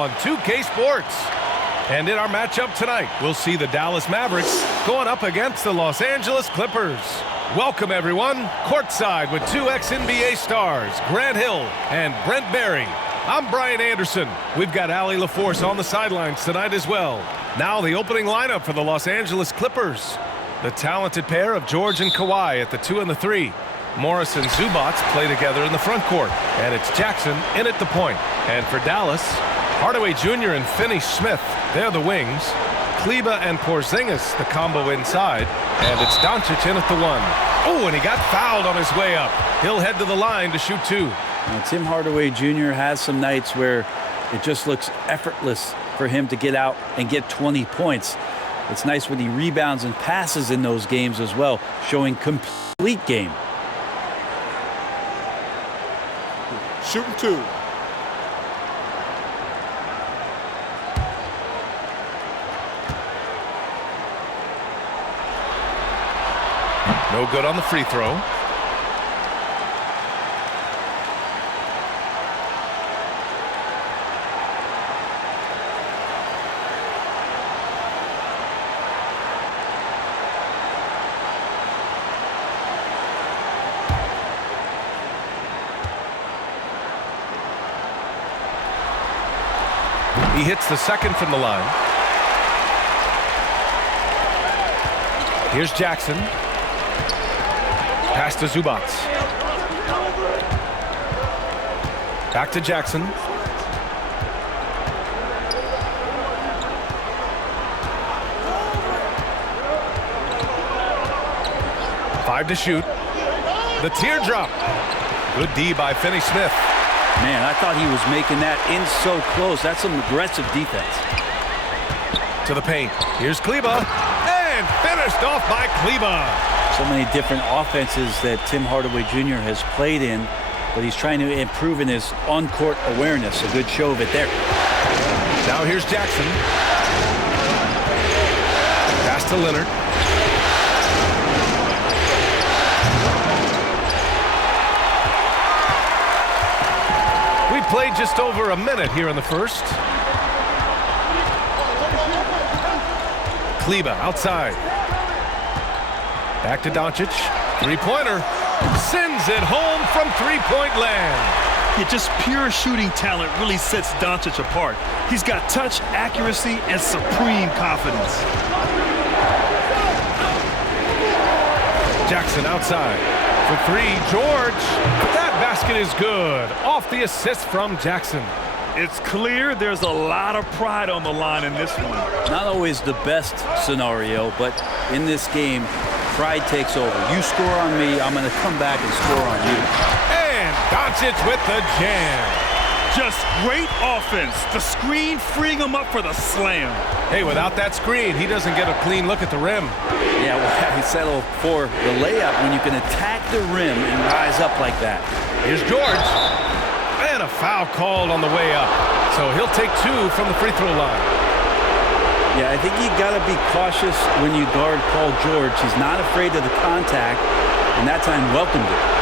on 2K Sports. And in our matchup tonight, we'll see the Dallas Mavericks going up against the Los Angeles Clippers. Welcome, everyone. Courtside with two ex-NBA stars, Grant Hill and Brent Barry. I'm Brian Anderson. We've got Allie LaForce on the sidelines tonight as well. Now the opening lineup for the Los Angeles Clippers. The talented pair of George and Kawhi at the 2 and the 3. Morris and Zubac play together in the front court. And it's Jackson in at the point. And for Dallas, Hardaway Jr. and Finney-Smith, they're the wings. Kleber and Porzingis, the combo inside. And it's Doncic in at the 1. Oh, and he got fouled on his way up. He'll head to the line to shoot 2. Now, Tim Hardaway Jr. has some nights where it just looks effortless for him to get out and get 20 points. It's nice when he rebounds and passes in those games as well, showing complete game. Shooting 2. No good on the free throw. He hits the second from the line. Here's Jackson. Pass to Zubac. Back to Jackson. Five to shoot. The teardrop. Good D by Finney-Smith. Man, I thought he was making that in so close. That's some aggressive defense. To the paint. Here's Kleber. And finished off by Kleber. So many different offenses that Tim Hardaway Jr. has played in, but he's trying to improve in his on-court awareness. A good show of it there. Now here's Jackson. Pass to Leonard. We played just over a minute here in the first. Kleber outside. Back to Doncic. Three-pointer. Sends it home from three-point land. Yeah, just pure shooting talent really sets Doncic apart. He's got touch, accuracy, and supreme confidence. Jackson outside. For 3, George. That basket is good. Off the assist from Jackson. It's clear there's a lot of pride on the line in this one. Not always the best scenario, but in this game, pride takes over. You score on me, I'm going to come back and score on you. And Doncic with the jam. Just great offense. The screen freeing him up for the slam. Hey, without that screen, he doesn't get a clean look at the rim. Yeah, well, he settled for the layup when you can attack the rim and rise up like that. Here's George. And a foul called on the way up. So he'll take 2 from the free throw line. Yeah, I think you got to be cautious when you guard Paul George. He's not afraid of the contact, and that time welcomed it.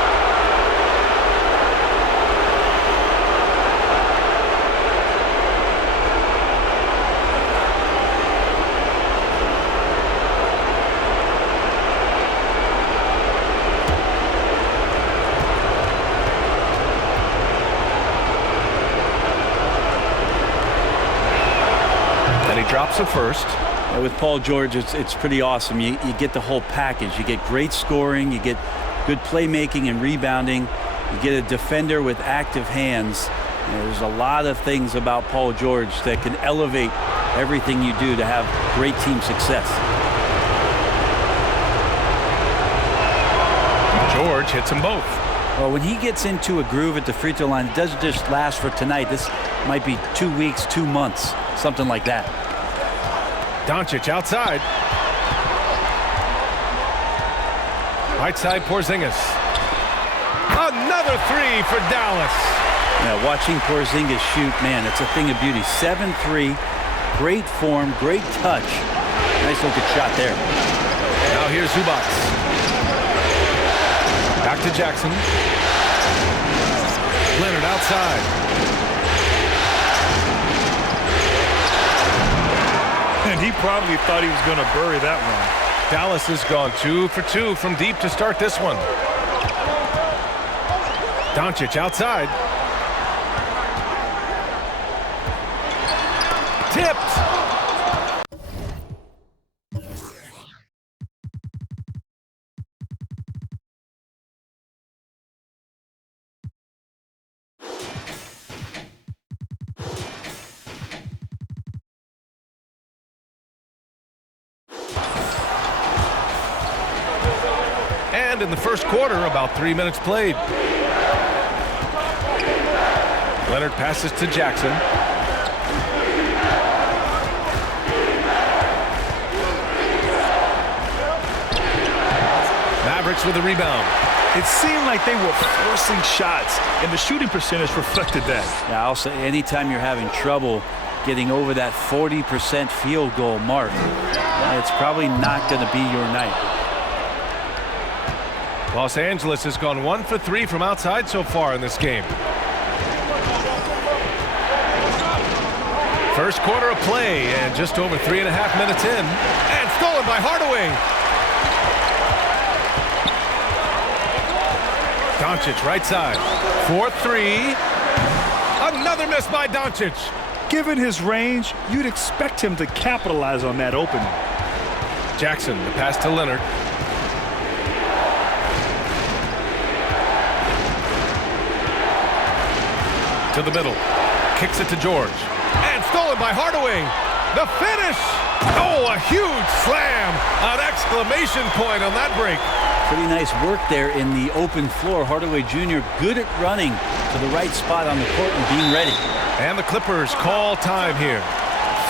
Drops it first. Yeah, with Paul George, it's pretty awesome. You get the whole package. You get great scoring. You get good playmaking and rebounding. You get a defender with active hands. You know, there's a lot of things about Paul George that can elevate everything you do to have great team success. George hits them both. Well, when he gets into a groove at the free throw line, it doesn't just last for tonight. This might be 2 weeks, 2 months, something like that. Doncic outside. Right side, Porzingis. Another 3 for Dallas. Yeah, watching Porzingis shoot, man, it's a thing of beauty. 7-3, great form, great touch. Nice looking shot there. Now here's Zubac. Back to Jackson. Leonard outside. probably thought he was going to bury that one. Dallas has gone 2 for 2 from deep to start this one. Doncic outside. Tipped. And in the first quarter, about 3 minutes played. Leonard passes to Jackson. Mavericks with a rebound. It seemed like they were forcing shots, and the shooting percentage reflected that. Yeah, I'll say anytime you're having trouble getting over that 40% field goal mark, it's probably not going to be your night. Los Angeles has gone 1 for 3 from outside so far in this game. First quarter of play, and just over 3.5 minutes in. And stolen by Hardaway. Doncic right side. 4-3. Another miss by Doncic. Given his range, you'd expect him to capitalize on that opening. Jackson, the pass to Leonard. To the middle. Kicks it to George. And stolen by Hardaway. The finish. Oh, a huge slam. An exclamation point on that break. Pretty nice work there in the open floor. Hardaway Jr. good at running to the right spot on the court and being ready. And the Clippers call time here.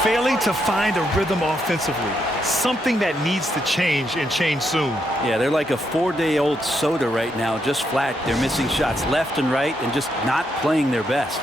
Failing to find a rhythm offensively. Something that needs to change, and change soon. Yeah, they're like a 4-day-old soda right now, just flat. They're missing shots left and right and just not playing their best.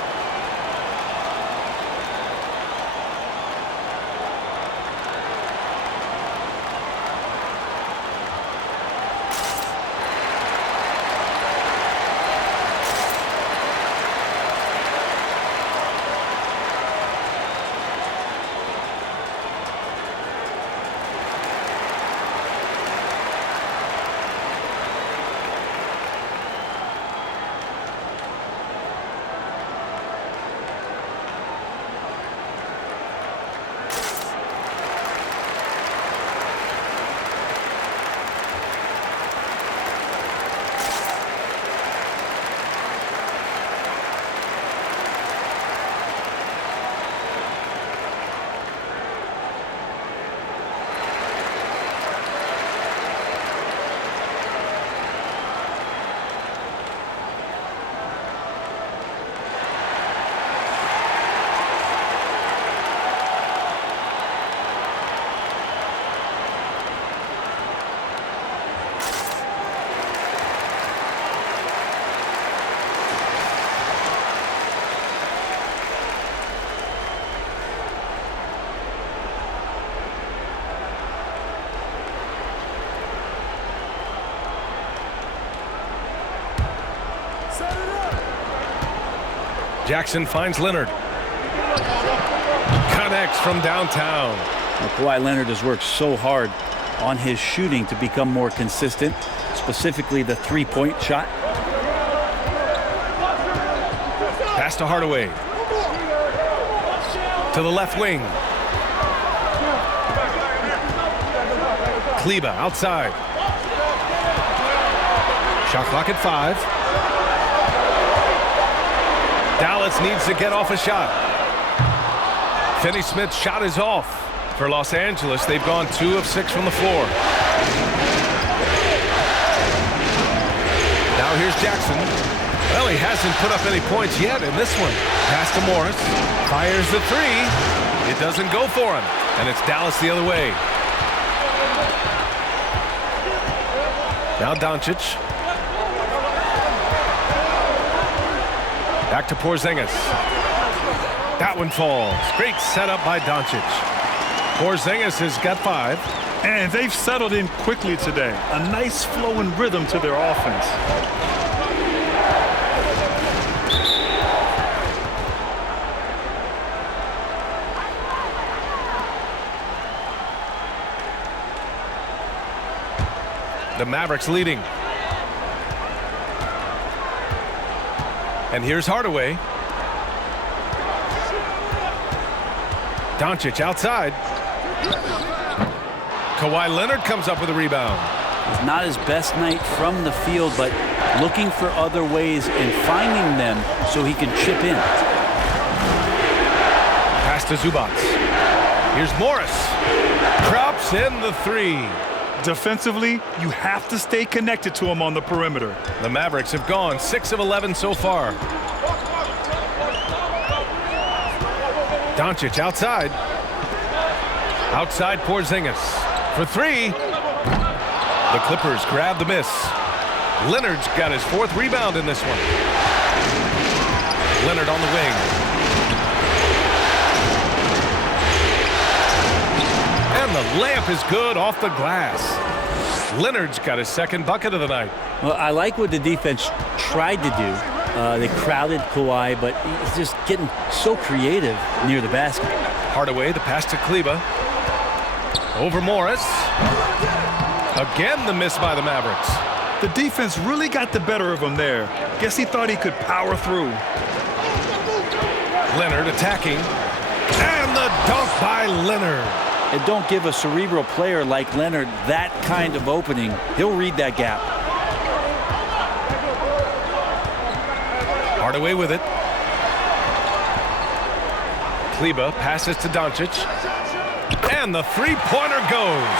Jackson finds Leonard. Connects from downtown. Well, Kawhi Leonard has worked so hard on his shooting to become more consistent, specifically the three-point shot. Pass to Hardaway. To the left wing. Kleba outside. Shot clock at 5. Dallas needs to get off a shot. Finney-Smith's shot is off. For Los Angeles, they've gone 2 of 6 from the floor. Now here's Jackson. Well, he hasn't put up any points yet in this one. Pass to Morris. Fires the 3. It doesn't go for him. And it's Dallas the other way. Now Doncic. Back to Porzingis. That one falls. Great setup by Doncic. Porzingis has got 5. And they've settled in quickly today. A nice flow and rhythm to their offense. The Mavericks leading. And here's Hardaway. Doncic outside. Kawhi Leonard comes up with a rebound. It's not his best night from the field, but looking for other ways and finding them so he can chip in. Pass to Zubac. Here's Morris. Drops in the three. Defensively, you have to stay connected to him on the perimeter. The Mavericks have gone 6 of 11 so far. Doncic outside. Outside Porzingis. For three. The Clippers grab the miss. Leonard's got his 4th rebound in this one. Leonard on the wing. And the layup is good off the glass. Leonard's got his 2nd bucket of the night. Well, I like what the defense tried to do. They crowded Kawhi, but he's just getting so creative near the basket. Hardaway, the pass to Kleber. Over Morris. Again, the miss by the Mavericks. The defense really got the better of him there. Guess he thought he could power through. Leonard attacking. And the dunk by Leonard. And don't give a cerebral player like Leonard that kind of opening. He'll read that gap. Hardaway with it. Kleber passes to Doncic. And the three-pointer goes.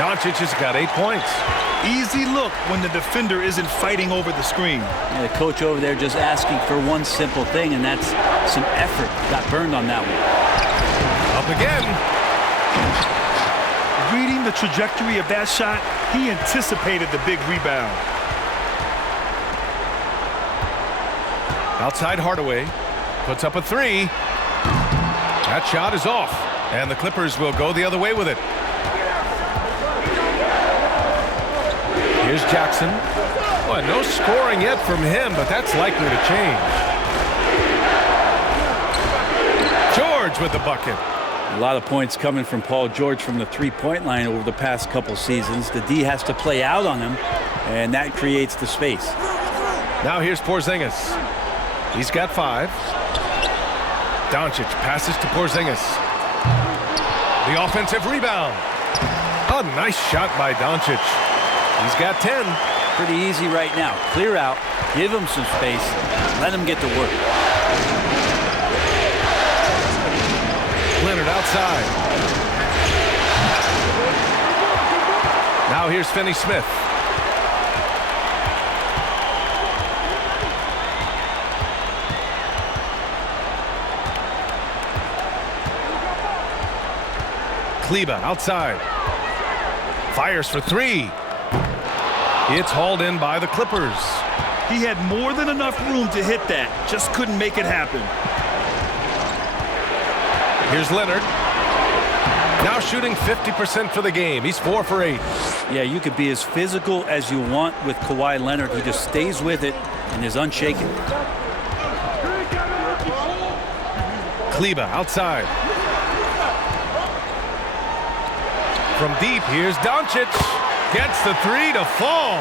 Doncic has got 8 points. Easy look when the defender isn't fighting over the screen. Yeah, the coach over there just asking for one simple thing, and that's some effort. Got burned on that one. Up again. Reading the trajectory of that shot, he anticipated the big rebound. Outside Hardaway. Puts up a three. That shot is off. And the Clippers will go the other way with it. Here's Jackson. Boy, no scoring yet from him, but that's likely to change. George with the bucket. A lot of points coming from Paul George from the three-point line over the past couple seasons. The D has to play out on him, and that creates the space. Now here's Porzingis. He's got 5. Doncic passes to Porzingis. The offensive rebound. A nice shot by Doncic. He's got 10. Pretty easy right now. Clear out, give him some space, let him get to work. Leonard outside. Now here's Finney-Smith. Kleber outside. Fires for 3. It's hauled in by the Clippers. He had more than enough room to hit that. Just couldn't make it happen. Here's Leonard. Now shooting 50% for the game. He's 4 for 8. Yeah, you could be as physical as you want with Kawhi Leonard. He just stays with it and is unshaken. Kleber outside. From deep, here's Doncic. Gets the 3 to fall.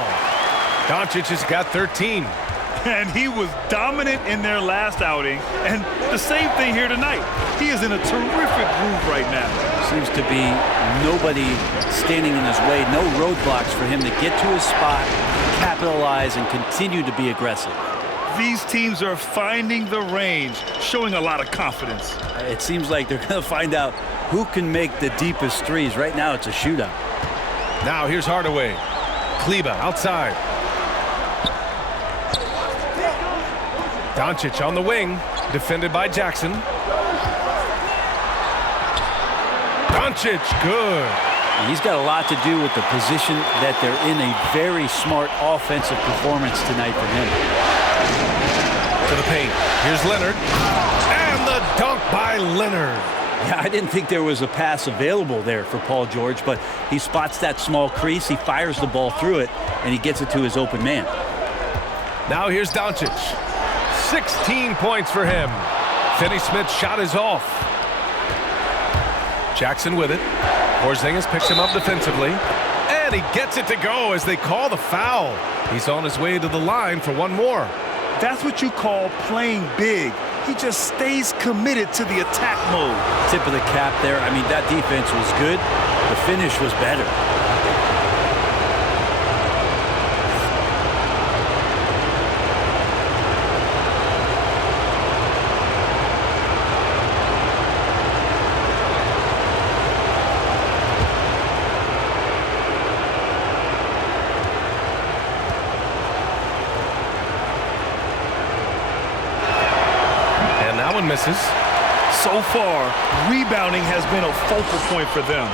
Doncic has got 13. And he was dominant in their last outing. And the same thing here tonight. He is in a terrific groove right now. Seems to be nobody standing in his way. No roadblocks for him to get to his spot, capitalize, and continue to be aggressive. These teams are finding the range, showing a lot of confidence. It seems like they're going to find out who can make the deepest threes. Right now, it's a shootout. Now here's Hardaway. Kleber outside. Doncic on the wing, defended by Jackson. Doncic, good. He's got a lot to do with the position that they're in. A very smart offensive performance tonight from him. To the paint. Here's Leonard. And the dunk by Leonard. Yeah, I didn't think there was a pass available there for Paul George, but he spots that small crease, he fires the ball through it, and he gets it to his open man. Now here's Doncic. 16 points for him. Finney-Smith's shot is off. Jackson with it. Porzingis picks him up defensively. And And he gets it to go as they call the foul. He's on his way to the line for one more. That's what you call playing big. He just stays committed to the attack mode. Tip of the cap there. I mean, that defense was good. The finish was better. Misses. So far, rebounding has been a focal point for them.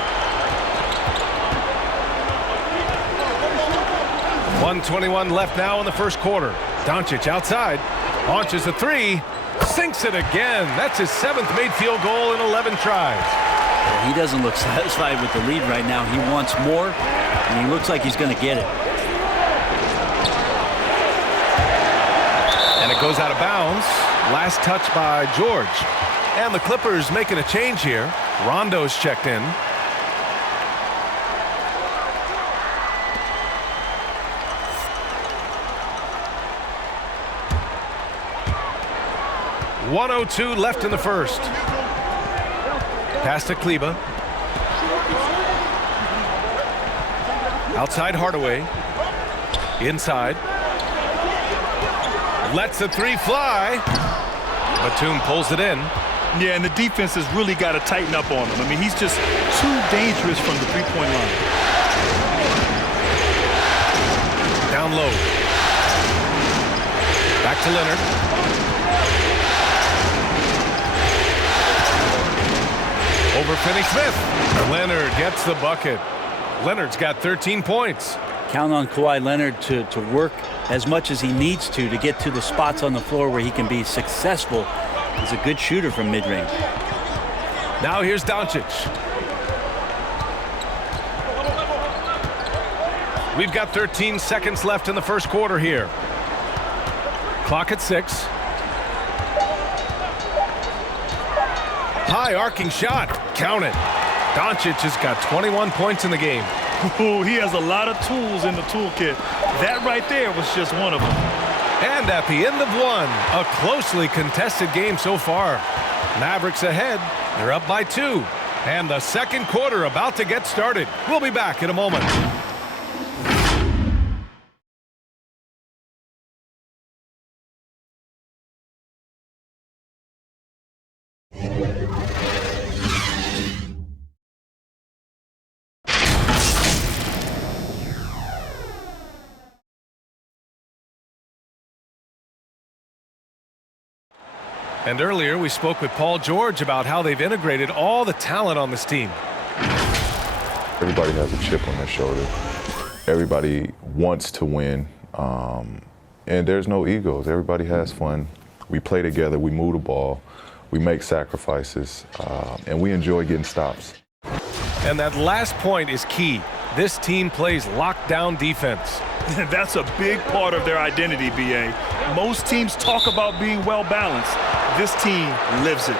1:21 left now in the first quarter. Doncic outside, launches a three, sinks it again. That's his 7th made field goal in 11 tries. He doesn't look satisfied with the lead right now. He wants more, and he looks like he's going to get it. And it goes out of bounds. Last touch by George. And the Clippers making a change here. Rondo's checked in. .102 left in the first. Pass to Kleber. Outside Hardaway. Inside. Lets the three fly. Batum pulls it in. Yeah, and the defense has really got to tighten up on him. I mean, he's just too dangerous from the three-point line. Down low. Back to Leonard. Over Finney-Smith. Leonard gets the bucket. Leonard's got 13 points. Count on Kawhi Leonard to work as much as he needs to get to the spots on the floor where he can be successful. He's a good shooter from mid-range. Now here's Doncic. We've got 13 seconds left in the first quarter here. Clock at 6. High arcing shot. Count it. Doncic has got 21 points in the game. Ooh, he has a lot of tools in the toolkit. That right there was just one of them. And at the end of one, a closely contested game so far. Mavericks ahead. They're up by 2. And the second quarter about to get started. We'll be back in a moment. And earlier we spoke with Paul George about how they've integrated all the talent on this team. Everybody has a chip on their shoulder. Everybody wants to win, and there's no egos. Everybody has fun. We play together, we move the ball, we make sacrifices, and we enjoy getting stops. And that last point is key. This team plays lockdown defense. That's a big part of their identity, B.A. Most teams talk about being well-balanced. This team lives it.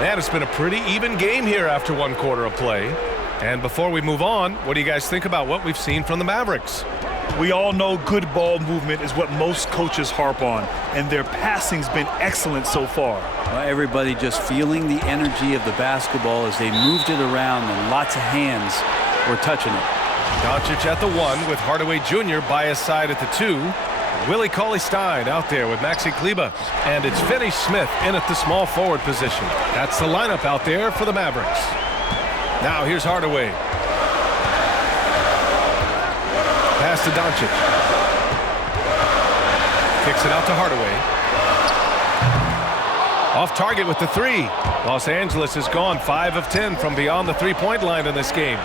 And it's been a pretty even game here after one quarter of play. And before we move on, what do you guys think about what we've seen from the Mavericks? We all know good ball movement is what most coaches harp on, and their passing's been excellent so far. Well, everybody just feeling the energy of the basketball as they moved it around, and lots of hands were touching it. Doncic at the 1 with Hardaway Jr. by his side at the 2. Willie Cauley-Stein out there with Maxi Kleber. And it's Finney-Smith in at the small forward position. That's the lineup out there for the Mavericks. Now here's Hardaway. Pass to Doncic. Kicks it out to Hardaway. Off target with the 3. Los Angeles has gone 5 of 10 from beyond the three-point line in this game.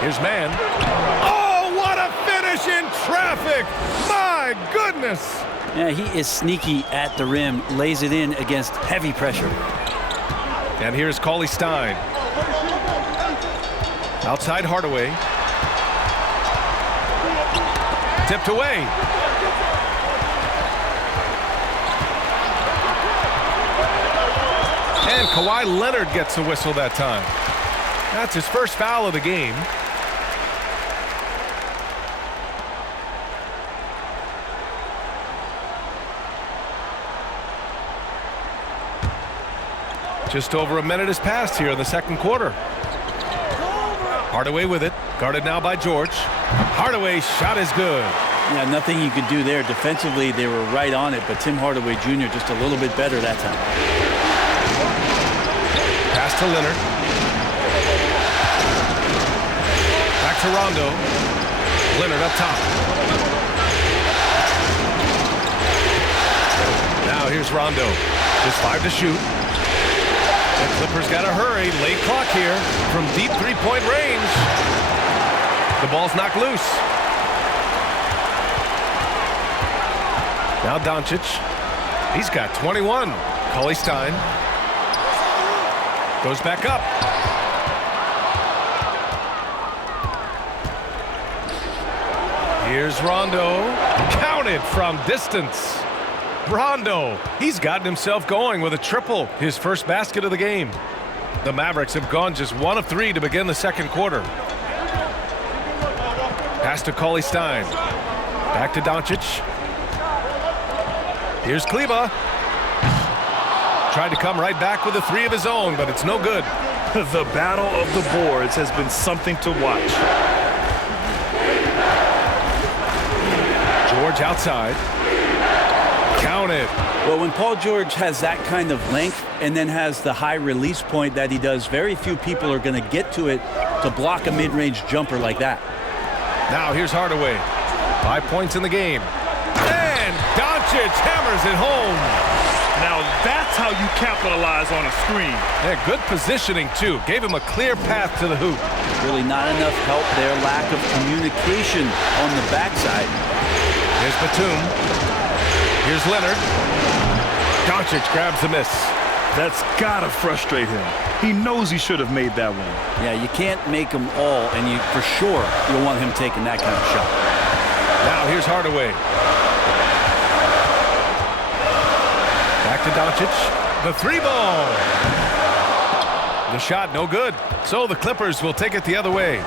Here's Mann. Oh, what a finish in traffic! My goodness! Yeah, he is sneaky at the rim, lays it in against heavy pressure. And here's Cauley-Stein. Outside Hardaway. Tipped away. And Kawhi Leonard gets a whistle that time. That's his first foul of the game. Just over a minute has passed here in the second quarter. Hardaway with it. Guarded now by George. Hardaway's shot is good. Yeah, nothing you could do there. Defensively, they were right on it, but Tim Hardaway Jr. just a little bit better that time. Pass to Leonard. Back to Rondo. Leonard up top. Now here's Rondo. Just 5 to shoot. The Clippers got to hurry. Late clock here from deep three-point range. The ball's knocked loose. Now Doncic. He's got 21. Cauley Stein goes back up. Here's Rondo. Counted from distance. Rondo, he's gotten himself going with a triple, his first basket of the game. The Mavericks have gone just 1 of 3 to begin the second quarter. Pass to Cauley Stein. Back to Doncic. Here's Kleba. Tried to come right back with a 3 of his own, but it's no good. The battle of the boards has been something to watch. George outside. Count it. Well, when Paul George has that kind of length and then has the high release point that he does, very few people are going to get to it to block a mid-range jumper like that. Now here's Hardaway. 5 points in the game. And Doncic hammers it home. Now that's how you capitalize on a screen. Yeah, good positioning, too. Gave him a clear path to the hoop. Really not enough help there. Lack of communication on the backside. Here's Batum. Here's Leonard. Doncic grabs the miss. That's gotta frustrate him. He knows he should have made that one. Yeah, you can't make them all, and you for sure you don't want him taking that kind of shot. Now here's Hardaway. Back to Doncic. The 3-ball. The shot no good. So the Clippers will take it the other way.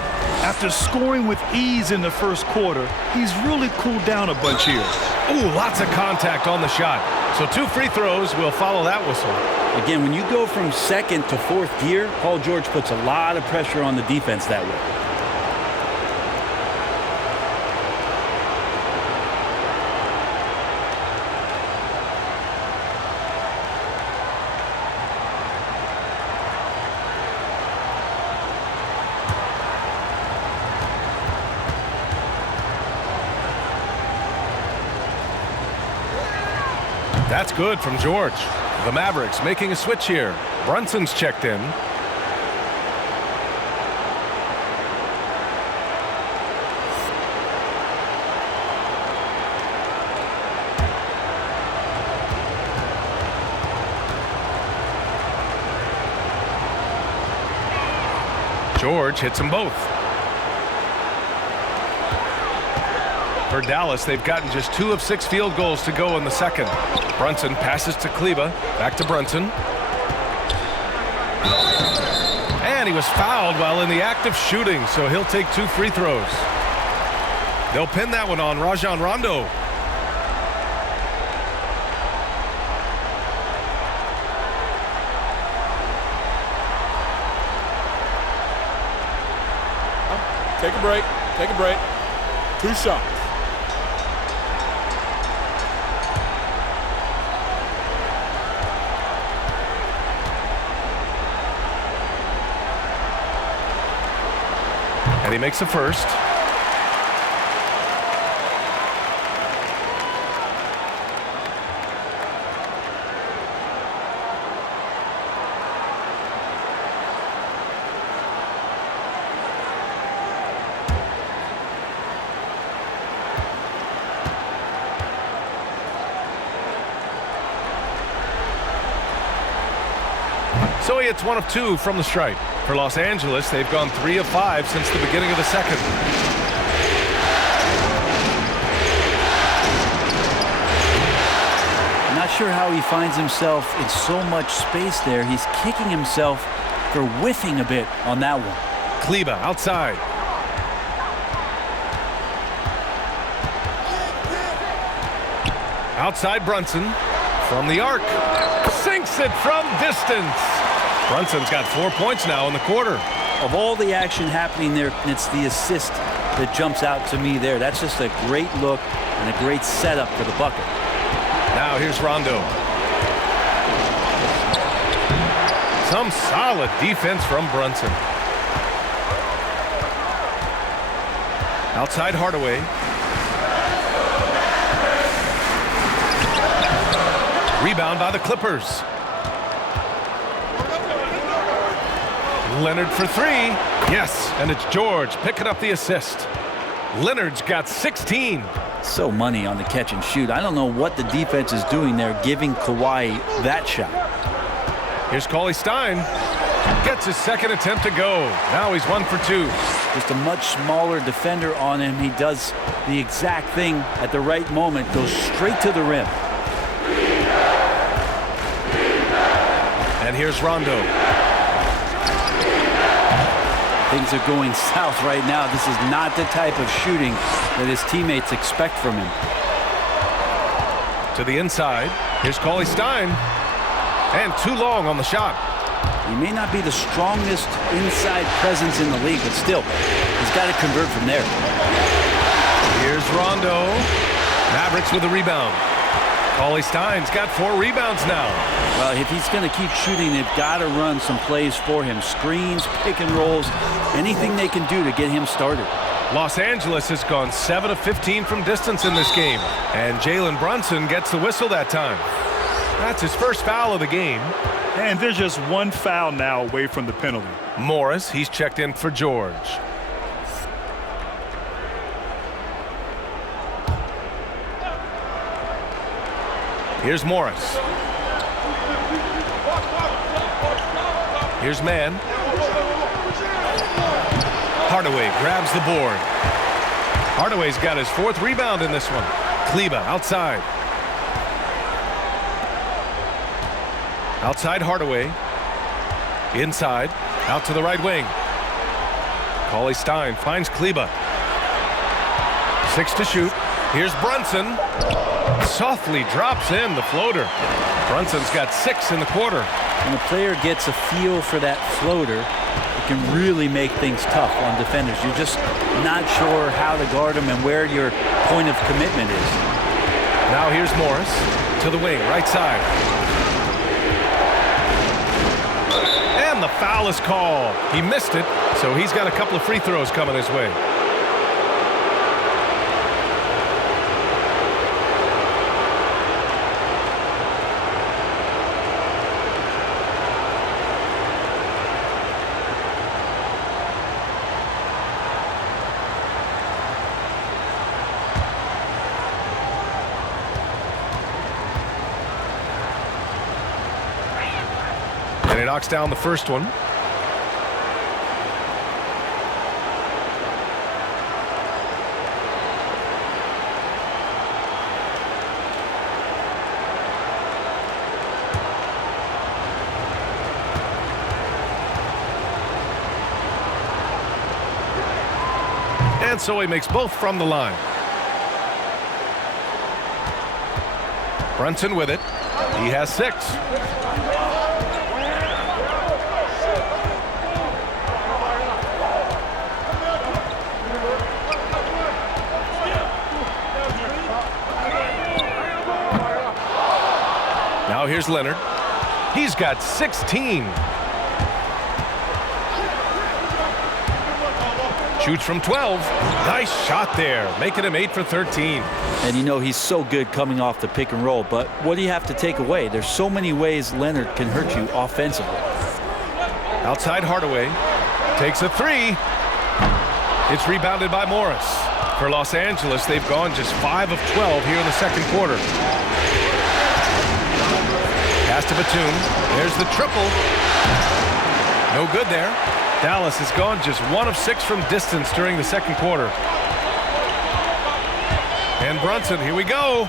After scoring with ease in the first quarter, he's really cooled down a bunch here. Ooh, lots of contact on the shot. So 2 free throws will follow that whistle. Again, when you go from second to fourth gear, Paul George puts a lot of pressure on the defense that way. That's good from George. The Mavericks making a switch here. Brunson's checked in. George hits them both. For Dallas, they've gotten just 2 of 6 field goals to go in the second. Brunson passes to Kleba. Back to Brunson. And he was fouled while in the act of shooting, so he'll take 2 free throws. They'll pin that one on Rajon Rondo. Take a break. Take a break. 2 shots. And he makes the first. So he hits 1 of 2 from the stripe. For Los Angeles, they've gone 3 of 5 since the beginning of the second. Not sure how he finds himself in so much space there. He's kicking himself for whiffing a bit on that one. Kleba outside. Outside Brunson from the arc. Sinks it from distance. Brunson's got 4 points now in the quarter. Of all the action happening there, it's the assist that jumps out to me there. That's just a great look and a great setup for the bucket. Now here's Rondo. Some solid defense from Brunson. Outside Hardaway. Rebound by the Clippers. Leonard for three. Yes, and it's George picking up the assist. Leonard's got 16. So money on the catch and shoot. I don't know what the defense is doing there, giving Kawhi that shot. Here's Cauley Stein. Gets his second attempt to go. Now he's 1 for 2. Just a much smaller defender on him. He does the exact thing at the right moment. Goes straight to the rim. And here's Rondo. Things are going south right now. This is not the type of shooting that his teammates expect from him. To the inside. Here's Cauley Stein. And too long on the shot. He may not be the strongest inside presence in the league, but still, he's got to convert from there. Here's Rondo. Mavericks with a rebound. Cauley Stein's got 4 rebounds now. Well, if he's going to keep shooting, they've got to run some plays for him. Screens, pick and rolls, anything they can do to get him started. Los Angeles has gone 7 of 15 from distance in this game. And Jalen Brunson gets the whistle that time. That's his first foul of the game. And there's just one foul now away from the penalty. Morris, he's checked in for George. Here's Morris. Here's Mann. Hardaway grabs the board. Hardaway's got his 4th rebound in this one. Kleba outside. Outside Hardaway. Inside. Out to the right wing. Cauley Stein finds Kleba. 6 to shoot. Here's Brunson. Softly drops in the floater. Brunson's got 6 in the quarter. When a player gets a feel for that floater, it can really make things tough on defenders. You're just not sure how to guard them and where your point of commitment is. Now here's Morris to the wing, right side. And the foul is called. He missed it, so he's got a couple of free throws coming his way. And he knocks down the first one. And so he makes both from the line. Brunson with it. He has 6. Now here's Leonard. He's got 16. Shoots from 12. Nice shot there, making him 8 for 13. And you know he's so good coming off the pick and roll, but what do you have to take away? There's so many ways Leonard can hurt you offensively. Outside Hardaway. Takes a 3. It's rebounded by Morris. For Los Angeles, they've gone just 5 of 12 here in the second quarter. Pass to Batum. There's the triple. No good there. Dallas has gone just 1 of 6 from distance during the second quarter. And Brunson, here we go.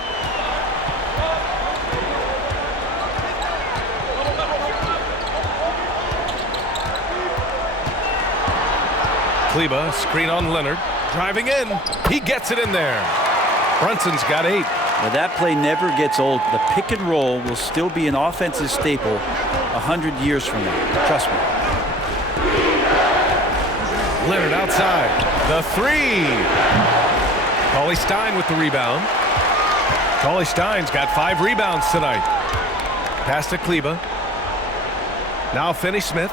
Kleba, screen on Leonard. Driving in. He gets it in there. Brunson's got 8. Well, that play never gets old. The pick and roll will still be an offensive staple 100 years from now. Trust me. Leonard outside. The 3. Cauley Stein with the rebound. Cauley Stein's got 5 rebounds tonight. Pass to Kleba. Now Finney-Smith.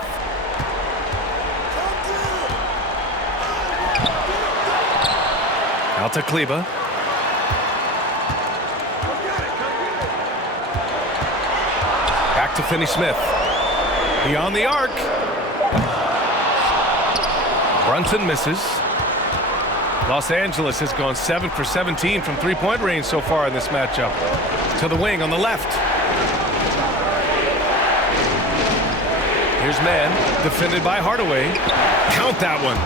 Out to Kleba. Back to Finney-Smith. Beyond the arc. Brunson misses. Los Angeles has gone 7 for 17 from three-point range so far in this matchup. To the wing on the left. Here's Mann, defended by Hardaway. Count that one.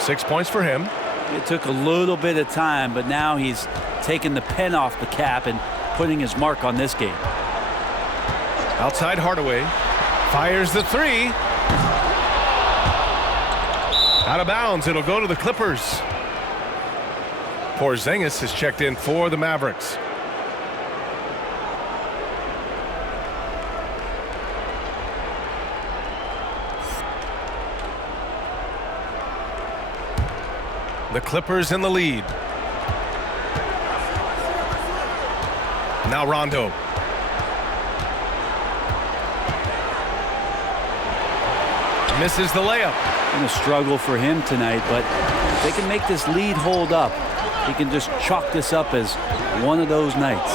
6 points for him. It took a little bit of time, but now he's taking the pen off the cap and putting his mark on this game. Outside Hardaway. Fires the 3. Out of bounds. It'll go to the Clippers. Porzingis has checked in for the Mavericks. The Clippers in the lead. Now Rondo. Misses the layup. Been a struggle for him tonight, but if they can make this lead hold up, he can just chalk this up as one of those nights.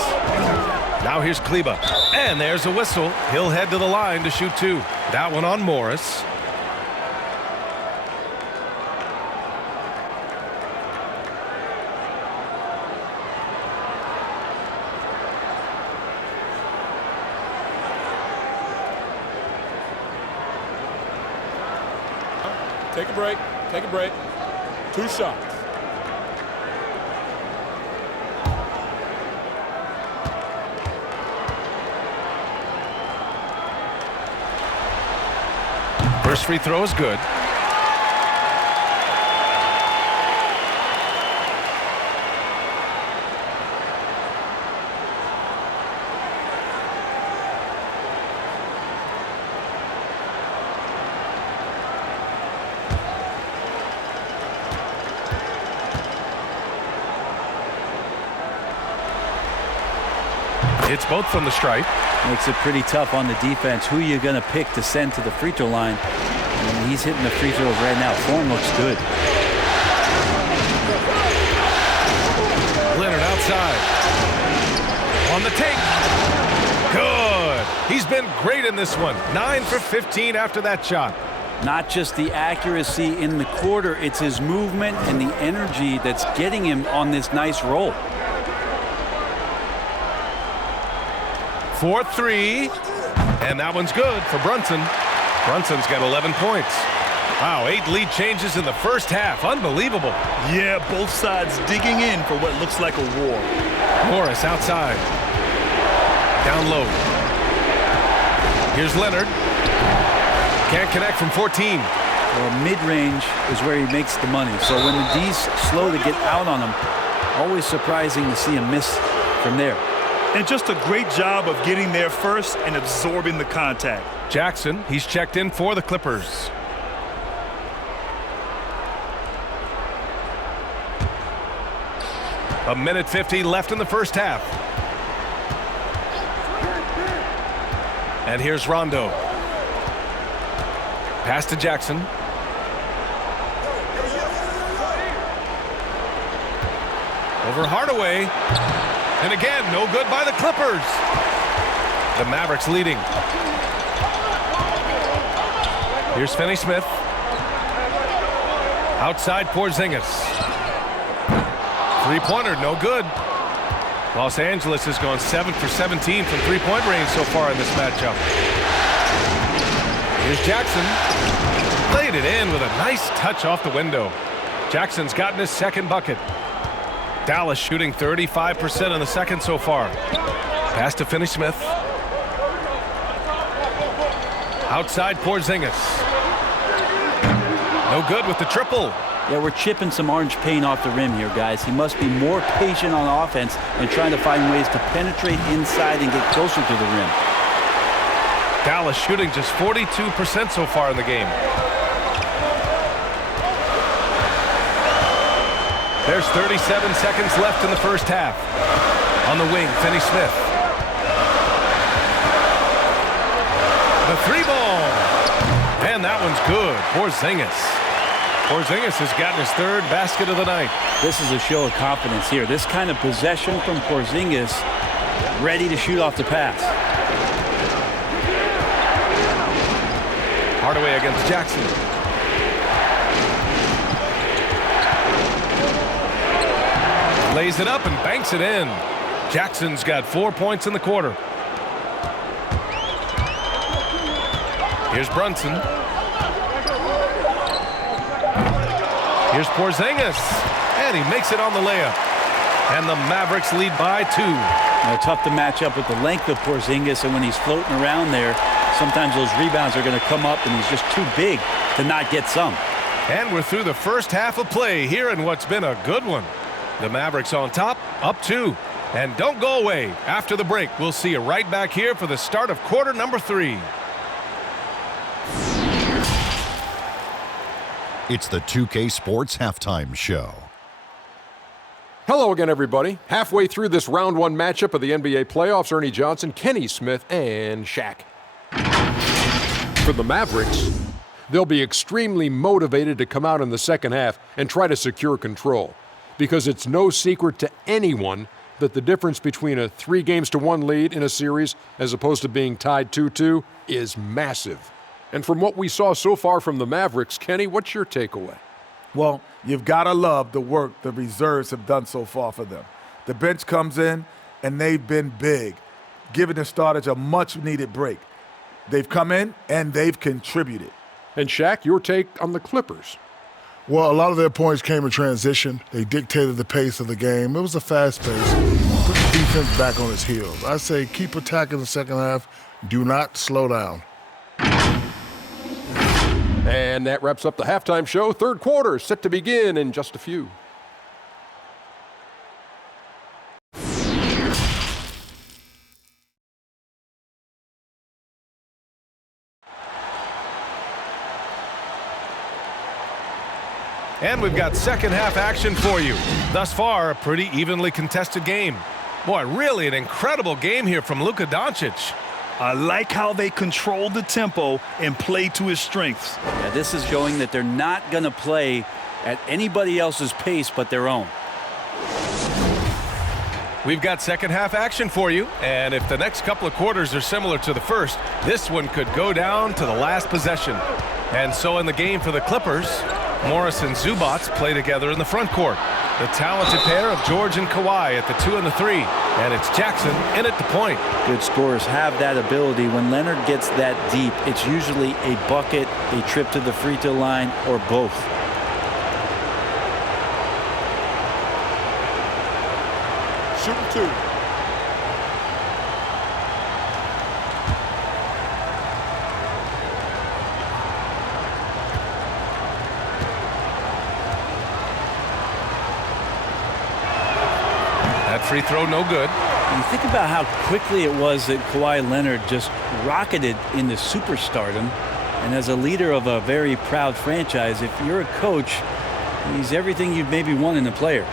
Now here's Kleba. And there's a whistle. He'll head to the line to shoot 2. That one on Morris. Take a break. Take a break. 2 shots. First free throw is good. It's both from the stripe. Makes it pretty tough on the defense. Who you're going to pick to send to the free throw line. And he's hitting the free throws right now. Form looks good. Leonard outside. On the take. Good. He's been great in this one. 9 for 15 after that shot. Not just the accuracy in the quarter, it's his movement and the energy that's getting him on this nice roll. 4-3, and that one's good for Brunson. Brunson's got 11 points. Wow, 8 lead changes in the first half. Unbelievable. Yeah, both sides digging in for what looks like a war. Morris outside. Down low. Here's Leonard. Can't connect from 14. Well, mid-range is where he makes the money. So when the D's slow to get out on him, always surprising to see him miss from there. And just a great job of getting there first and absorbing the contact. Jackson, he's checked in for the Clippers. A minute 50 left in the first half. And here's Rondo. Pass to Jackson. Over Hardaway. And again, no good by the Clippers. The Mavericks leading. Here's Finney-Smith. Outside Porzingis. Three-pointer, no good. Los Angeles has gone 7 for 17 from three-point range so far in this matchup. Here's Jackson. Laid it in with a nice touch off the window. Jackson's gotten his second bucket. Dallas shooting 35% in the second so far. Pass to Finney-Smith. Outside Porzingis. No good with the triple. Yeah, we're chipping some orange paint off the rim here, guys. He must be more patient on offense and trying to find ways to penetrate inside and get closer to the rim. Dallas shooting just 42% so far in the game. There's 37 seconds left in the first half. On the wing, Finney-Smith. The three ball. And that one's good. Porzingis. Porzingis has gotten his third basket of the night. This is a show of confidence here. This kind of possession from Porzingis, ready to shoot off the pass. Hardaway against Jackson. Lays it up and banks it in. Jackson's got 4 points in the quarter. Here's Brunson. Here's Porzingis. And he makes it on the layup. And the Mavericks lead by 2. Now, tough to match up with the length of Porzingis, and when he's floating around there, sometimes those rebounds are going to come up and he's just too big to not get some. And we're through the first half of play here in what's been a good one. The Mavericks on top, up 2. And don't go away. After the break, we'll see you right back here for the start of quarter number 3. It's the 2K Sports Halftime Show. Hello again, everybody. Halfway through this round 1 matchup of the NBA playoffs, Ernie Johnson, Kenny Smith, and Shaq. For the Mavericks, they'll be extremely motivated to come out in the second half and try to secure control, because it's no secret to anyone that the difference between a 3-1 lead in a series as opposed to being tied 2-2 is massive. And from what we saw so far from the Mavericks, Kenny, what's your takeaway? Well, you've got to love the work the reserves have done so far for them. The bench comes in, and they've been big, giving the starters a much-needed break. They've come in, and they've contributed. And Shaq, your take on the Clippers? Well, a lot of their points came in transition. They dictated the pace of the game. It was a fast pace. Put the defense back on its heels. I say keep attacking the second half. Do not slow down. And that wraps up the halftime show. Third quarter set to begin in just a few. And we've got second half action for you. Thus far, a pretty evenly contested game. Boy, really an incredible game here from Luka Doncic. I like how they control the tempo and play to his strengths. Yeah, this is showing that they're not going to play at anybody else's pace but their own. We've got second half action for you, and if the next couple of quarters are similar to the first, this one could go down to the last possession. And so in the game for the Clippers, Morris and Zubac play together in the front court. The talented pair of George and Kawhi at the 2 and the 3. And it's Jackson in at the point. Good scorers have that ability. When Leonard gets that deep, it's usually a bucket, a trip to the free throw line, or both. Shooting 2. That free throw no good. You think about how quickly it was that Kawhi Leonard just rocketed into superstardom. And as a leader of a very proud franchise, if you're a coach, he's everything you'd maybe want in a player.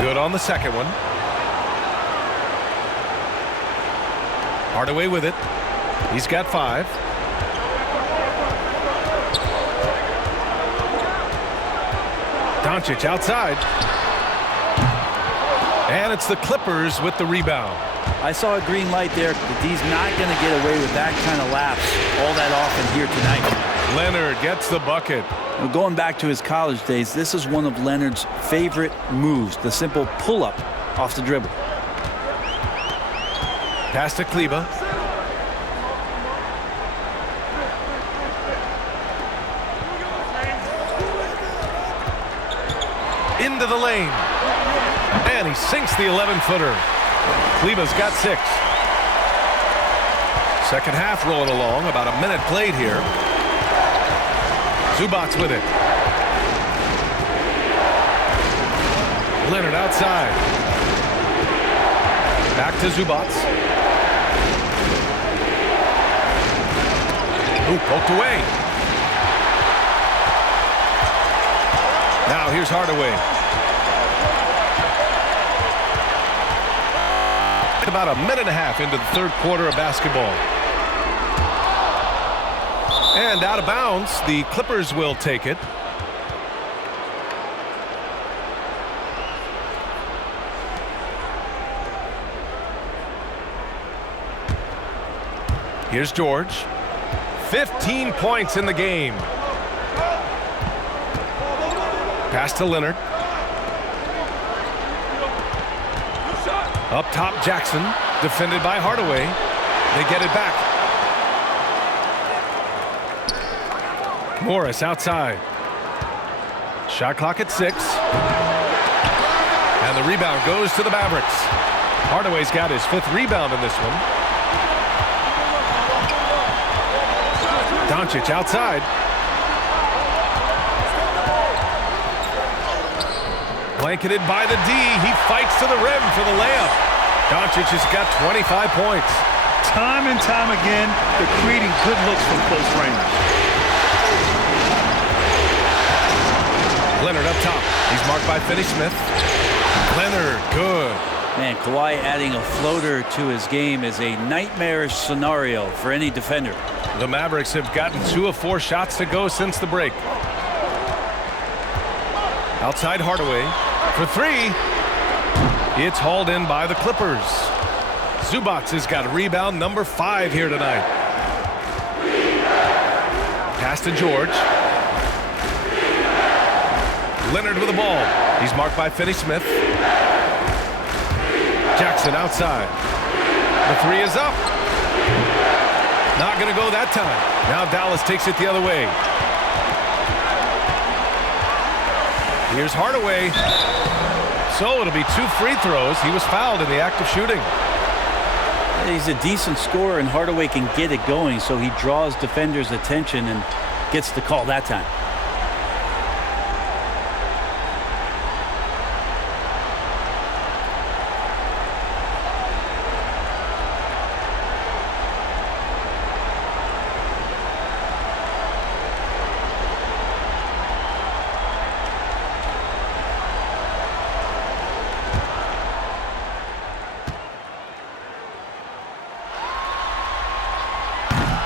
Good on the second one. Hardaway with it. He's got 5. Doncic outside. And it's the Clippers with the rebound. I saw a green light there, but he's not going to get away with that kind of lapse all that often here tonight. Leonard gets the bucket. Well, going back to his college days, this is one of Leonard's favorite moves, the simple pull-up off the dribble. Pass to Kleba. into the lane. And he sinks the 11-footer. Kleba's got 6. Second half rolling along. About a minute played here. Zubac's with it. Leonard outside. Back to Zubac. Ooh, poked away. Now here's Hardaway. About a minute and a half into the third quarter of basketball. And out of bounds, the Clippers will take it. Here's George. 15 points in the game. Pass to Leonard. Up top, Jackson. Defended by Hardaway. They get it back. Morris outside. Shot clock at 6. And the rebound goes to the Mavericks. Hardaway's got his 5th rebound in this one. Doncic outside. Blanketed by the D. He fights to the rim for the layup. Doncic has got 25 points. Time and time again, they're creating good looks from close range. Leonard up top. He's marked by Finney-Smith. Leonard, good. Man, Kawhi adding a floater to his game is a nightmarish scenario for any defender. The Mavericks have gotten 2 of 4 shots to go since the break. Outside Hardaway for 3. It's hauled in by the Clippers. Zubac has got rebound number 5 here tonight. Pass to George. Leonard with the ball. He's marked by Finney-Smith. Jackson outside. The 3 is up. Not going to go that time. Now Dallas takes it the other way. Here's Hardaway. So it'll be 2 free throws. He was fouled in the act of shooting. He's a decent scorer, and Hardaway can get it going, so he draws defenders' attention and gets the call that time.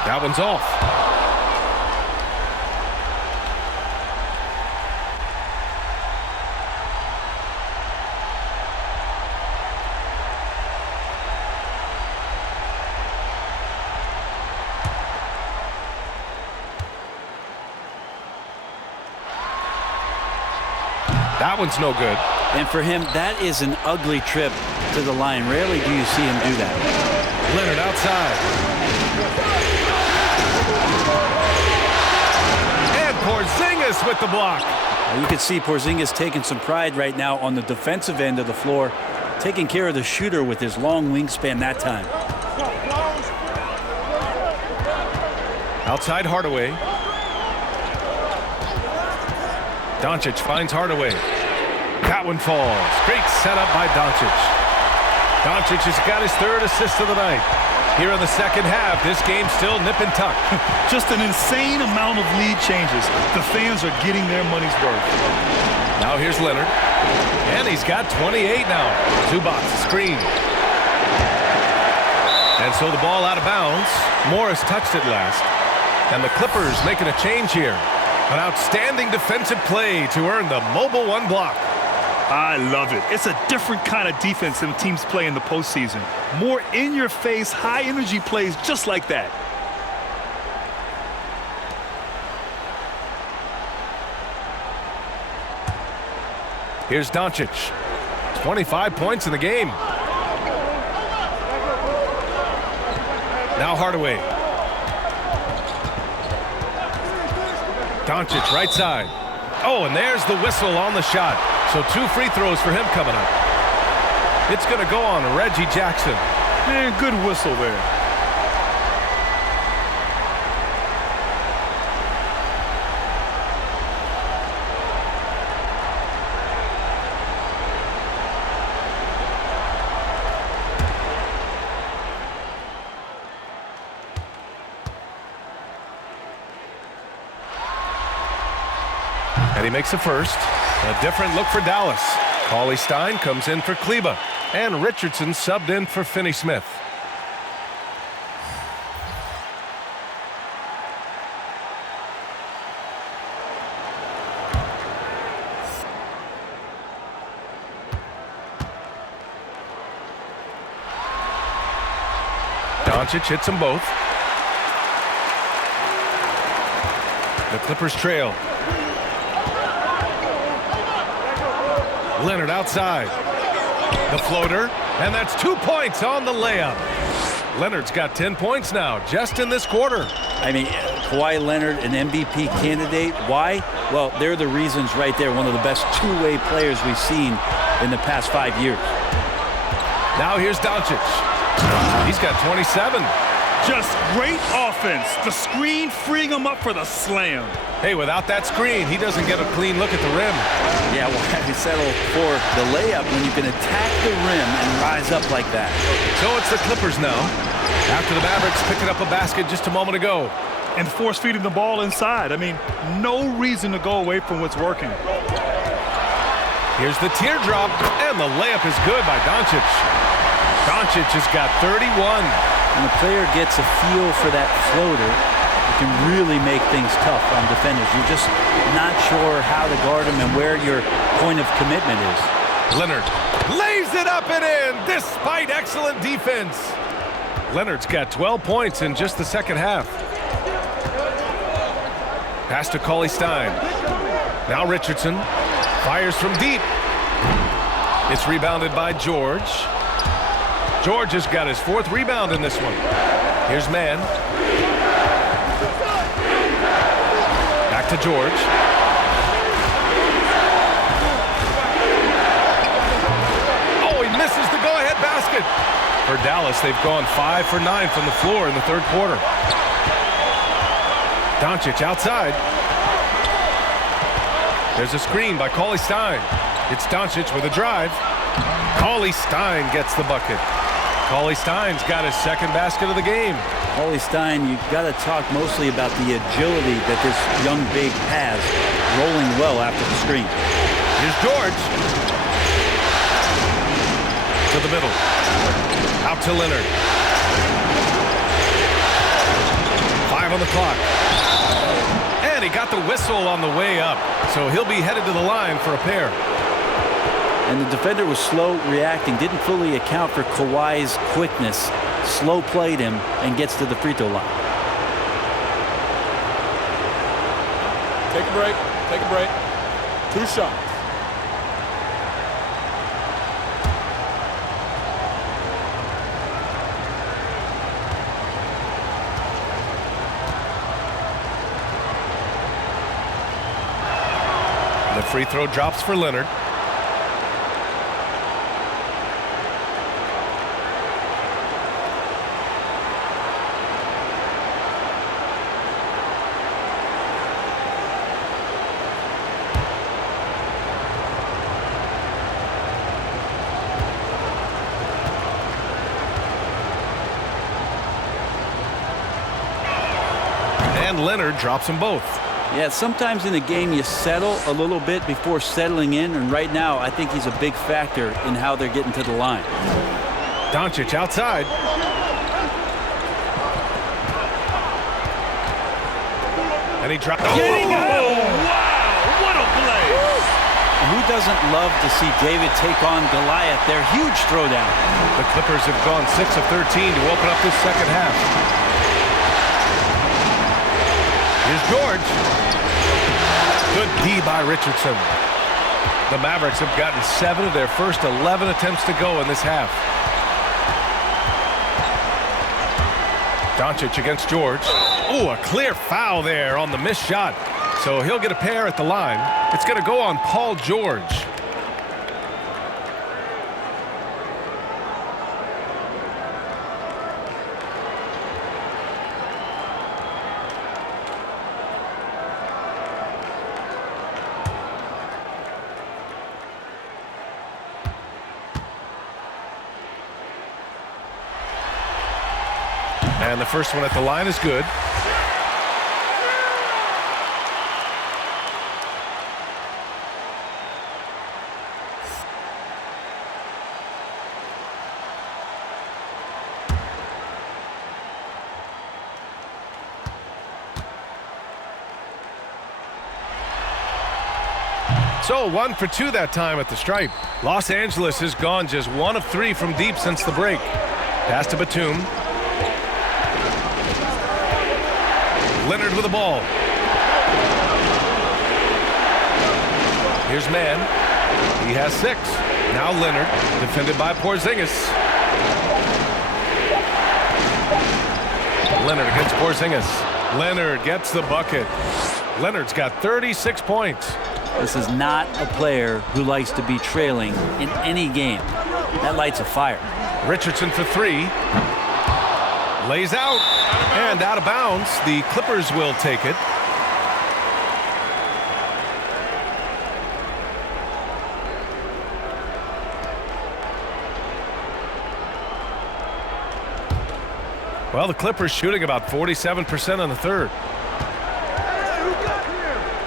That one's off. That one's no good. And for him, that is an ugly trip to the line. Rarely do you see him do that. Leonard outside. And Porzingis with the block. You can see Porzingis taking some pride right now on the defensive end of the floor, taking care of the shooter with his long wingspan that time. Outside Hardaway. Doncic finds Hardaway. That one falls. Great setup by Doncic. Doncic has got his 3rd assist of the night. Here in the second half, this game's still nip and tuck. Just an insane amount of lead changes. The fans are getting their money's worth. Now here's Leonard. And he's got 28 now. Zubac screen. And so the ball out of bounds. Morris touched it last. And the Clippers making a change here. An outstanding defensive play to earn the mobile 1 block. I love it. It's a different kind of defense than teams play in the postseason. More in-your-face, high-energy plays just like that. Here's Doncic. 25 points in the game. Now Hardaway. Doncic right side. Oh, and there's the whistle on the shot. So 2 free throws for him coming up. It's going to go on Reggie Jackson. Man, good whistle there. And he makes a first. A different look for Dallas. Cauley Stein comes in for Kleba. And Richardson subbed in for Finney Smith. Doncic hits them both. The Clippers trail. Leonard outside. The floater, and that's 2 points on the layup. Leonard's got 10 points now, just in this quarter. I mean, Kawhi Leonard, an MVP candidate. Why? Well, they're the reasons right there. One of the best two-way players we've seen in the past 5 years. Now here's Doncic. He's got 27. Just great offense. The screen freeing him up for the slam. Hey, without that screen, he doesn't get a clean look at the rim. Yeah, well, how do you settle for the layup when you can attack the rim and rise up like that? So it's the Clippers now. After the Mavericks picking up a basket just a moment ago. And force feeding the ball inside. I mean, no reason to go away from what's working. Here's the teardrop, and the layup is good by Doncic. Doncic has got 31. When the player gets a feel for that floater, it can really make things tough on defenders. You're just not sure how to guard them and where your point of commitment is. Leonard lays it up and in despite excellent defense. Leonard's got 12 points in just the second half. Pass to Cauley Stein. Now Richardson fires from deep. It's rebounded by George. George has got his 4th rebound in this one. Here's Mann. Back to George. Oh, he misses the go-ahead basket. For Dallas, they've gone 5 for 9 from the floor in the 3rd quarter. Doncic outside. There's a screen by Cauley Stein. It's Doncic with a drive. Cauley Stein gets the bucket. Cauley Stein's got his 2nd basket of the game. Cauley Stein, you've got to talk mostly about the agility that this young big has, rolling well after the screen. Here's George. To the middle. Out to Leonard. 5 on the clock. And he got the whistle on the way up. So he'll be headed to the line for a pair. And the defender was slow reacting, didn't fully account for Kawhi's quickness. Slow played him and gets to the free throw line. Take a break. Take a break. 2 shots. The free throw drops for Leonard. And Leonard drops them both. Yeah, sometimes in a game you settle a little bit before settling in, and right now I think he's a big factor in how they're getting to the line. Doncic outside. And he dropped. Oh, wow, what a play. Who doesn't love to see David take on Goliath? Their huge throwdown. The Clippers have gone 6 of 13 to open up this second half. Here's George. Good D by Richardson. The Mavericks have gotten 7 of their first 11 attempts to go in this half. Doncic against George. Oh, a clear foul there on the missed shot. So he'll get a pair at the line. It's going to go on Paul George. And the first one at the line is good. So 1 for 2 that time at the stripe. Los Angeles has gone just 1 of 3 from deep since the break. Pass to Batum. Leonard with the ball. Here's Mann. He has 6. Now Leonard, defended by Porzingis. Leonard against Porzingis. Leonard gets the bucket. Leonard's got 36 points. This is not a player who likes to be trailing in any game. That lights a fire. Richardson for 3. Lays out and out of bounds. The Clippers will take it. Well, the Clippers shooting about 47% in the third.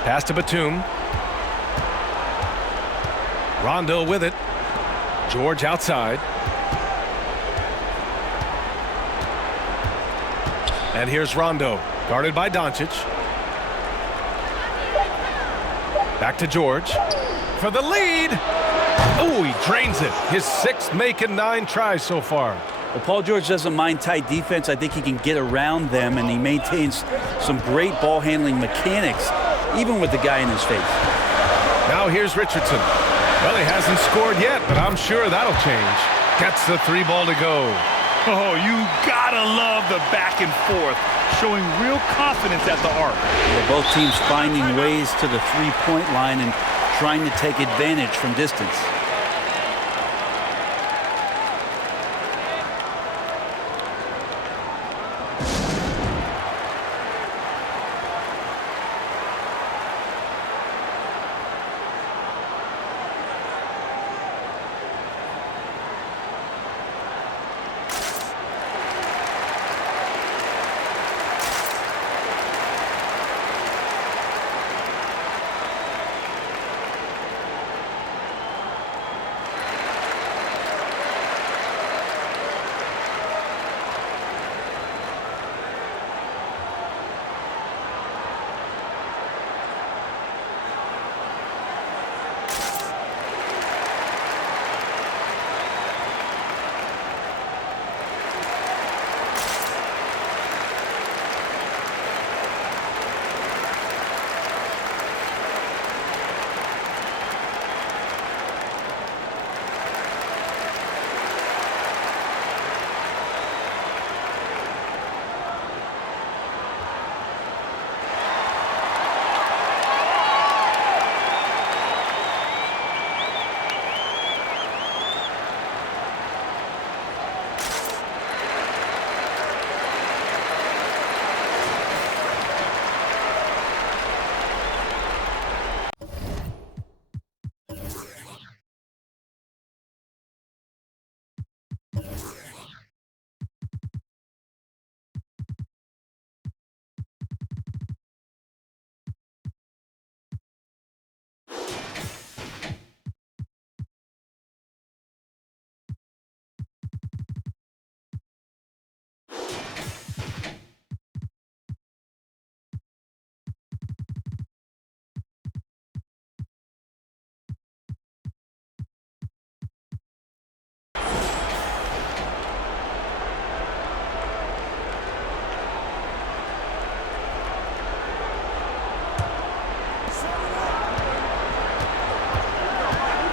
Pass to Batum. Rondo with it. George outside. And here's Rondo, guarded by Doncic. Back to George for the lead. Oh, he drains it. His 6th make in 9 tries so far. Well, Paul George doesn't mind tight defense. I think he can get around them, and he maintains some great ball handling mechanics, even with the guy in his face. Now here's Richardson. Well, he hasn't scored yet, but I'm sure that'll change. Gets the 3 ball to go. Oh, you gotta love the back and forth, showing real confidence at the arc. Yeah, both teams finding ways to the 3-point line and trying to take advantage from distance.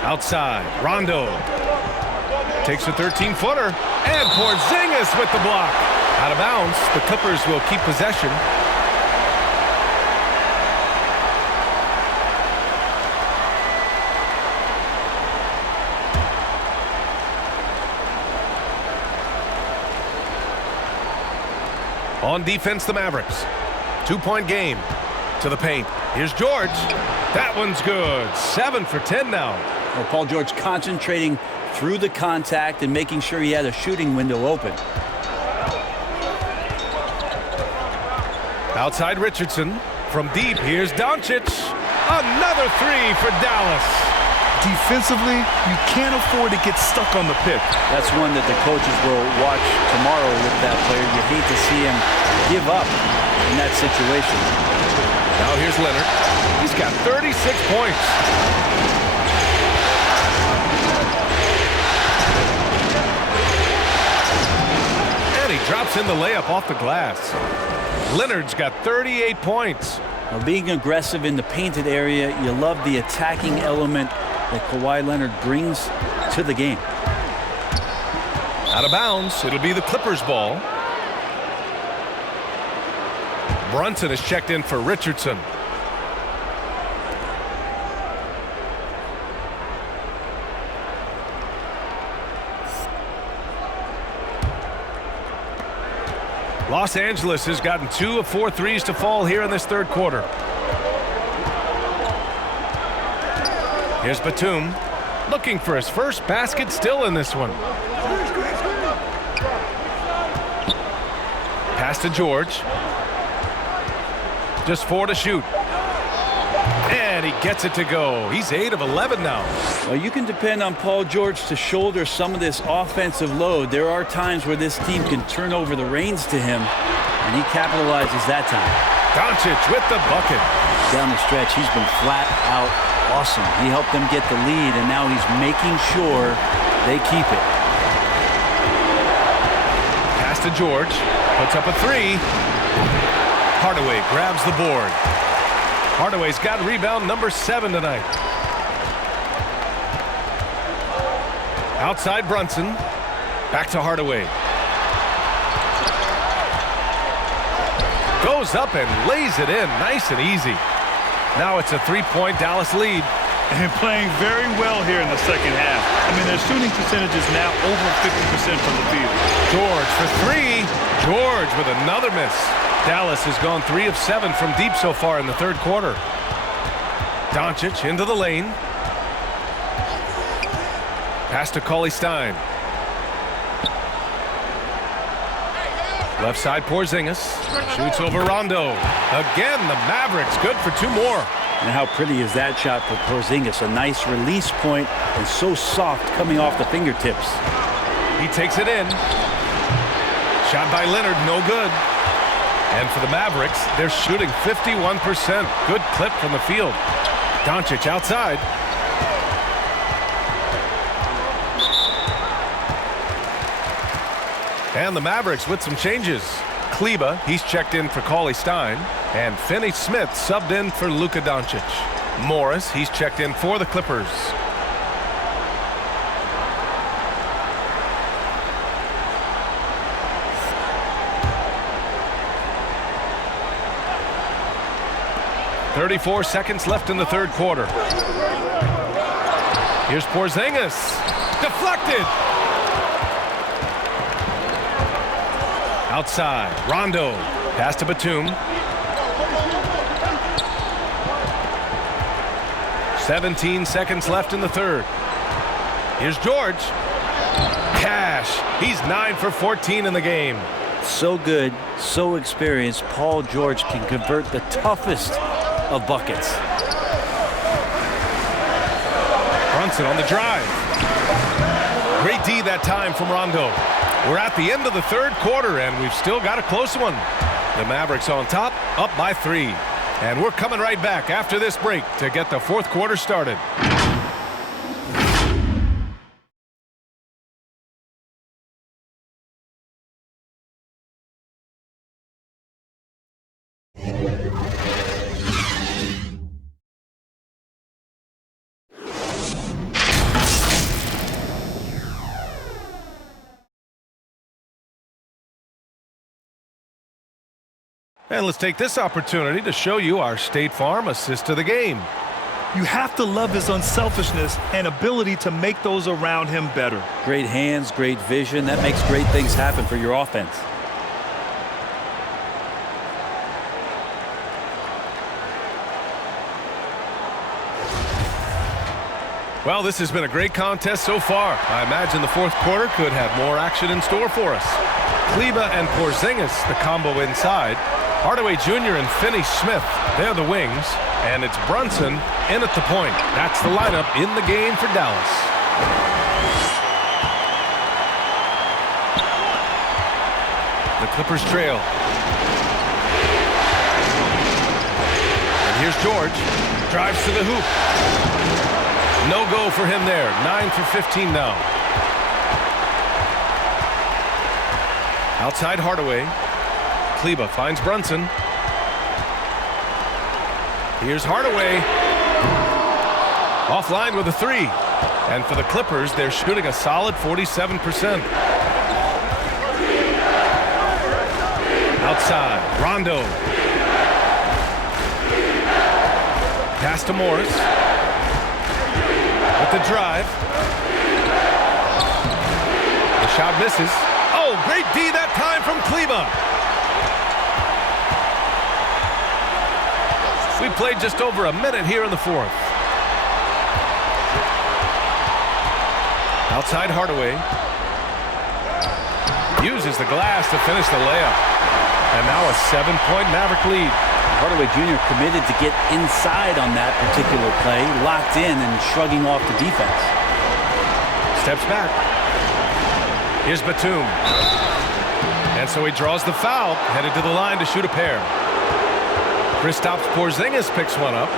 Outside, Rondo takes a 13-footer, and Porzingis with the block. Out of bounds, the Clippers will keep possession. On defense, the Mavericks. 2-point game to the paint. Here's George. That one's good. 7 for 10 now. Well, Paul George concentrating through the contact and making sure he had a shooting window open. Outside Richardson. From deep, here's Doncic. Another three for Dallas. Defensively, you can't afford to get stuck on the pick. That's one that the coaches will watch tomorrow with that player. You hate to see him give up in that situation. Now here's Leonard. He's got 36 points. And he drops in the layup off the glass. Leonard's got 38 points. Now, being aggressive in the painted area, you love the attacking element that Kawhi Leonard brings to the game. Out of bounds. It'll be the Clippers' ball. Brunson is checked in for Richardson. Los Angeles has gotten 2 of 4 threes to fall here in this third quarter. Here's Batum looking for his first basket still in this one. Pass to George. Just 4 to shoot. And he gets it to go. He's 8 of 11 now. Well, you can depend on Paul George to shoulder some of this offensive load. There are times where this team can turn over the reins to him, and he capitalizes that time. Doncic with the bucket. Down the stretch, he's been flat out awesome. He helped them get the lead, and now he's making sure they keep it. Pass to George. Puts up a 3. Hardaway grabs the board. Hardaway's got rebound number 7 tonight. Outside Brunson. Back to Hardaway. Goes up and lays it in nice and easy. Now it's a 3-point Dallas lead. And playing very well here in the second half. I mean, their shooting percentage is now over 50% from the field. George for 3. George with another miss. Dallas has gone 3 of 7 from deep so far in the third quarter. Doncic into the lane. Pass to Cauley-Stein. Left side Porzingis. Shoots over Rondo. Again, the Mavericks good for 2 more. And how pretty is that shot for Porzingis? A nice release point and so soft coming off the fingertips. He takes it in. Shot by Leonard, no good. And for the Mavericks, they're shooting 51%. Good clip from the field. Doncic outside. And the Mavericks with some changes. Kleba, he's checked in for Cauley-Stein. And Finney-Smith subbed in for Luka Doncic. Morris, he's checked in for the Clippers. .34 seconds left in the third quarter. Here's Porzingis. Deflected. Outside. Rondo. Pass to Batum. 17 seconds left in the third. Here's George. Cash. He's 9 for 14 in the game. So good, so experienced. Paul George can convert the toughest of buckets. Brunson on the drive. Great D that time from Rondo. We're at the end of the third quarter, and we've still got a close one. The Mavericks on top, up by 3. And we're coming right back after this break to get the fourth quarter started. And let's take this opportunity to show you our State Farm assist to the game. You have to love his unselfishness and ability to make those around him better. Great hands, great vision. That makes great things happen for your offense. Well, this has been a great contest so far. I imagine the fourth quarter could have more action in store for us. Kleba and Porzingis, the combo inside. Hardaway Jr. and Finney Smith, they're the wings. And it's Brunson in at the point. That's the lineup in the game for Dallas. The Clippers trail. And here's George. Drives to the hoop. No go for him there. 9 for 15 now. Outside Hardaway. Kleba finds Brunson. Here's Hardaway. Offline with a three. And for the Clippers, they're shooting a solid 47%. Outside, Rondo. Pass to Morris. With the drive. The shot misses. Oh, great D that time from Kleba. We played just over a minute here in the fourth. Outside Hardaway. Uses the glass to finish the layup. And now a 7-point Maverick lead. Hardaway Jr. committed to get inside on that particular play, locked in and shrugging off the defense. Steps back. Here's Batum. And so he draws the foul, headed to the line to shoot a pair. Kristaps Porzingis picks one up.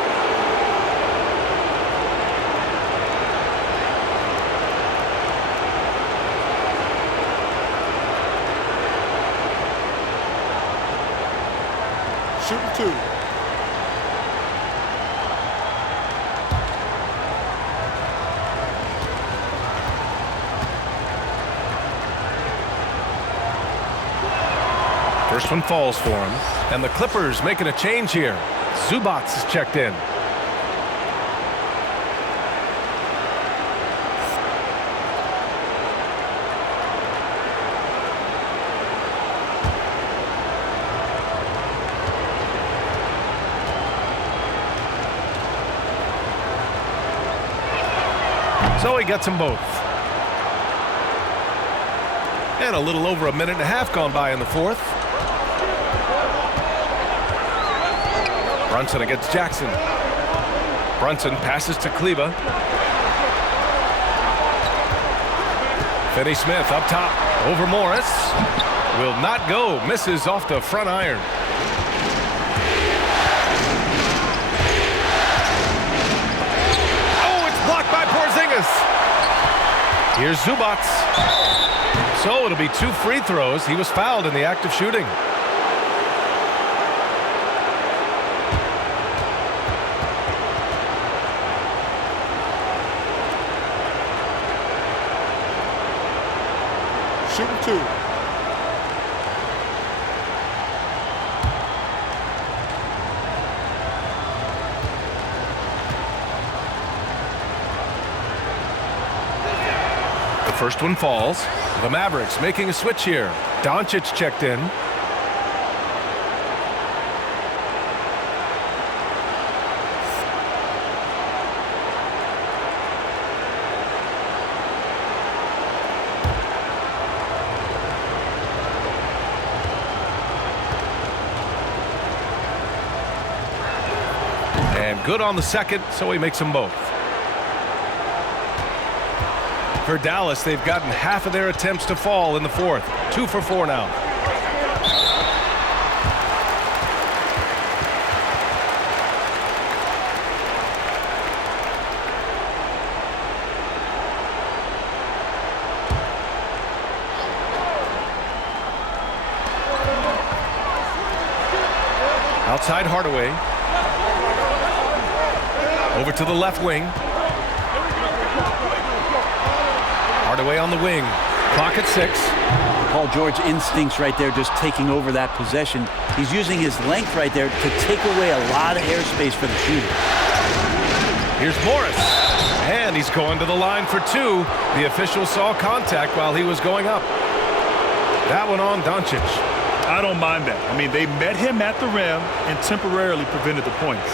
Shooting two. First one falls for him. And the Clippers making a change here. Zubac is checked in. So he gets them both. And a little over a minute and a half gone by in the fourth. Brunson against Jackson. Brunson passes to Kleba. Finney Smith up top. Over Morris. Will not go. Misses off the front iron. Oh, it's blocked by Porzingis. Here's Zubac. So it'll be 2 free throws. He was fouled in the act of shooting. Shooting two. The first one falls. The Mavericks making a switch here. Doncic checked in. And good on the second, so he makes them both. For Dallas, they've gotten half of their attempts to fall in the fourth. 2 for 4 now. Outside Hardaway. Over to the left wing. Hardaway on the wing. Clock at 6. Paul George instincts right there, just taking over that possession. He's using his length right there to take away a lot of airspace for the shooter. Here's Morris. And he's going to the line for 2. The official saw contact while he was going up. That one on Doncic. I don't mind that. I mean, they met him at the rim and temporarily prevented the points.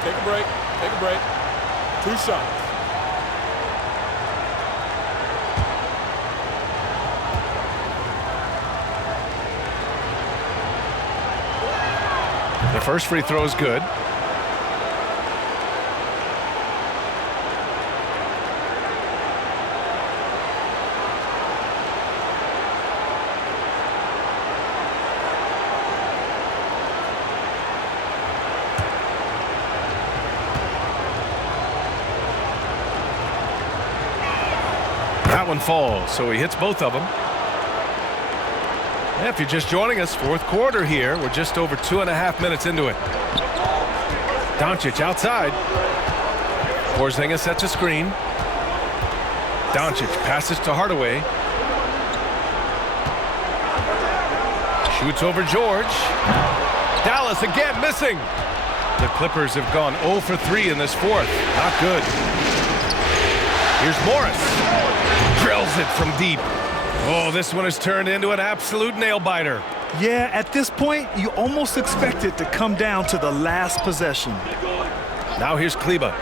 Take a break. Take a break. 2 shots. The first free throw is good. That one falls, so he hits both of them. If you're just joining us, fourth quarter here. We're just over 2.5 minutes into it. Doncic outside. Porzingis sets a screen. Doncic passes to Hardaway. Shoots over George. Dallas again missing. The Clippers have gone 0 for 3 in this fourth. Not good. Here's Morris. Drills it from deep. Oh, this one has turned into an absolute nail-biter. Yeah, at this point, you almost expect it to come down to the last possession. Now here's Kleba.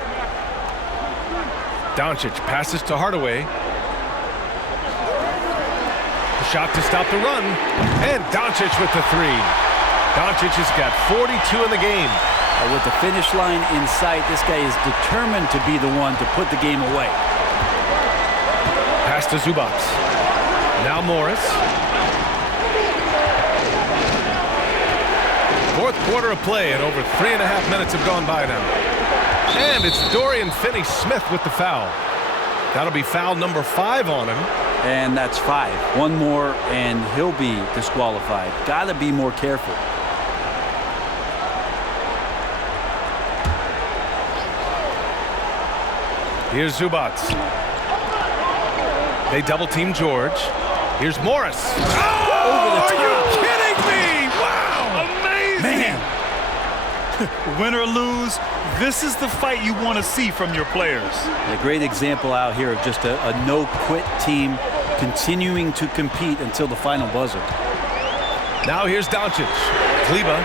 Doncic passes to Hardaway. A shot to stop the run. And Doncic with the three. Doncic has got 42 in the game. With the finish line in sight, this guy is determined to be the one to put the game away. Pass to Zubac. Now Morris. Fourth quarter of play, and over 3.5 minutes have gone by now. And it's Dorian Finney-Smith with the foul. That'll be foul number 5 on him. And that's 5. One more, and he'll be disqualified. Got to be more careful. Here's Zubac. They double-team George. Here's Morris. Oh, over the top. Are you kidding me? Wow. Amazing. Man. Win or lose, this is the fight you want to see from your players. A great example out here of just a no-quit team continuing to compete until the final buzzer. Now here's Doncic. Kleba.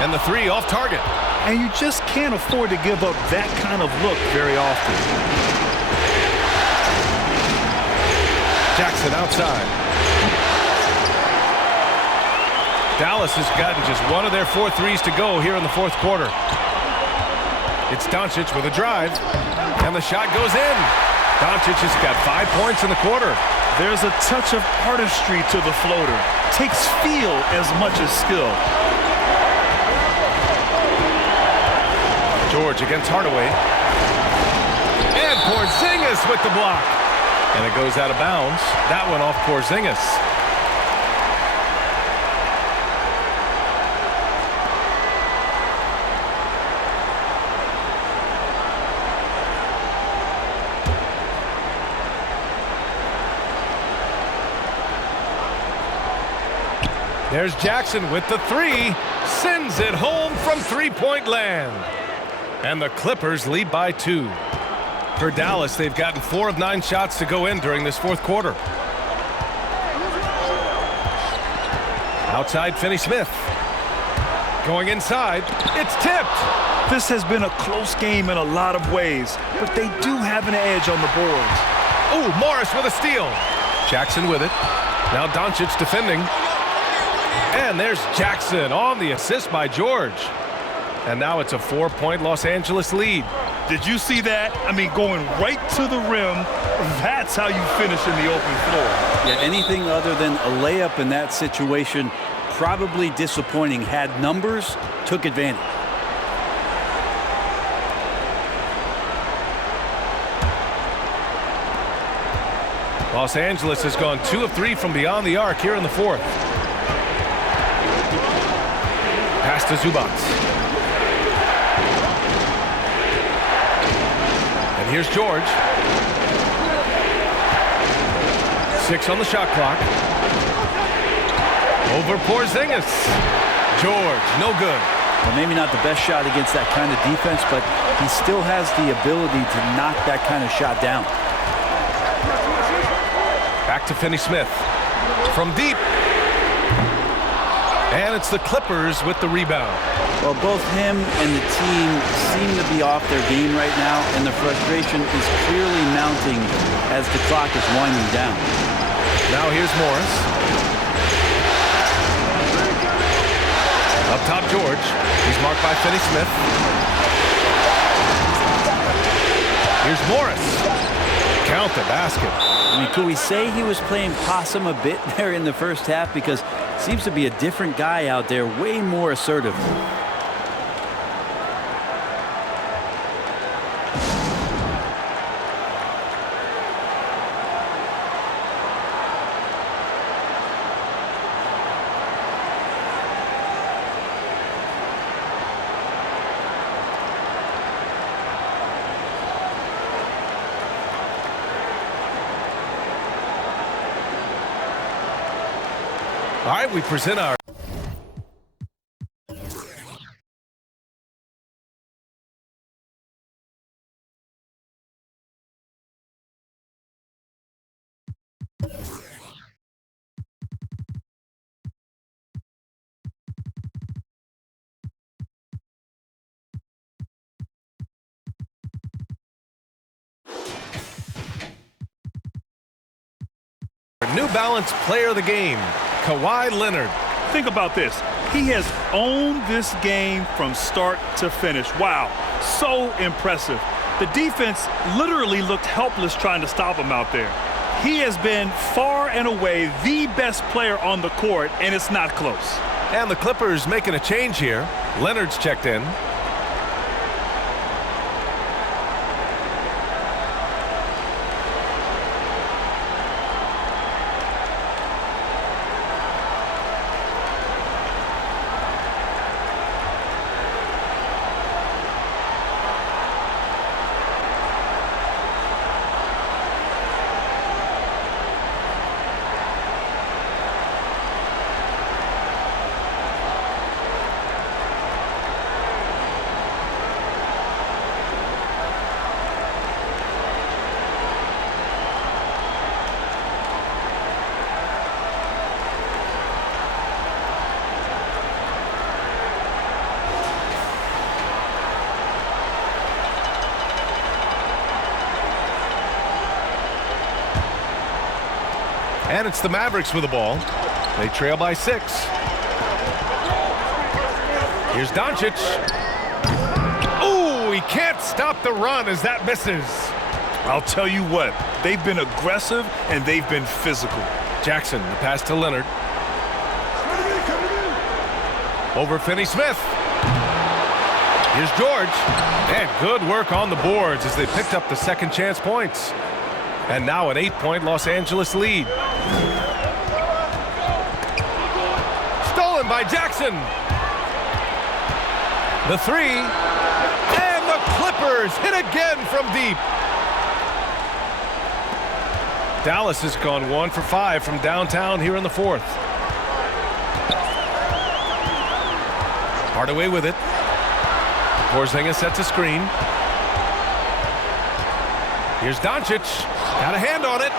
And the three off target. And you just can't afford to give up that kind of look very often. Jackson outside. Dallas has gotten just one of their 4 threes to go here in the fourth quarter. It's Doncic with a drive, and the shot goes in. Doncic has got 5 points in the quarter. There's a touch of artistry to the floater. Takes feel as much as skill. George against Hardaway. And Porzingis with the block. And it goes out of bounds. That one off Porzingis. There's Jackson with the three. Sends it home from three-point land. And the Clippers lead by 2. For Dallas, they've gotten 4 of 9 shots to go in during this fourth quarter. Outside, Finney-Smith. Going inside, it's tipped. This has been a close game in a lot of ways, but they do have an edge on the boards. Ooh, Morris with a steal. Jackson with it. Now Doncic defending. And there's Jackson on the assist by George. And now it's a 4-point Los Angeles lead. Did you see that? I mean, going right to the rim, that's how you finish in the open floor. Yeah, anything other than a layup in that situation, probably disappointing. Had numbers, took advantage. Los Angeles has gone 2 of 3 from beyond the arc here in the fourth. Pass to Zubac. And here's George. 6 on the shot clock. Over Porzingis. George, no good. Well, maybe not the best shot against that kind of defense, but he still has the ability to knock that kind of shot down. Back to Finney-Smith. From deep. And it's the Clippers with the rebound. Well, both him and the team seem to be off their game right now, and the frustration is clearly mounting as the clock is winding down. Now here's Morris. Up top, George. He's marked by Finney Smith. Here's Morris. Count the basket. I mean, could we say he was playing possum a bit there in the first half? Because seems to be a different guy out there, way more assertive. All right, we present our New Balance Player of the Game, Kawhi Leonard. Think about this. He has owned this game from start to finish. Wow, so impressive. The defense literally looked helpless trying to stop him out there. He has been far and away the best player on the court, and it's not close. And the Clippers making a change here. Leonard's checked in. And it's the Mavericks with the ball. They trail by 6. Here's Doncic. Oh, he can't stop the run as that misses. I'll tell you what, they've been aggressive and they've been physical. Jackson, the pass to Leonard. Over Finney Smith. Here's George. And good work on the boards as they picked up the second chance points. And now an 8-point Los Angeles lead. Stolen by Jackson. The 3. And the Clippers hit again from deep. Dallas has gone 1 for 5 from downtown here in the 4th. Hardaway with it. Porzingis sets a screen. Here's Doncic. Got a hand on it.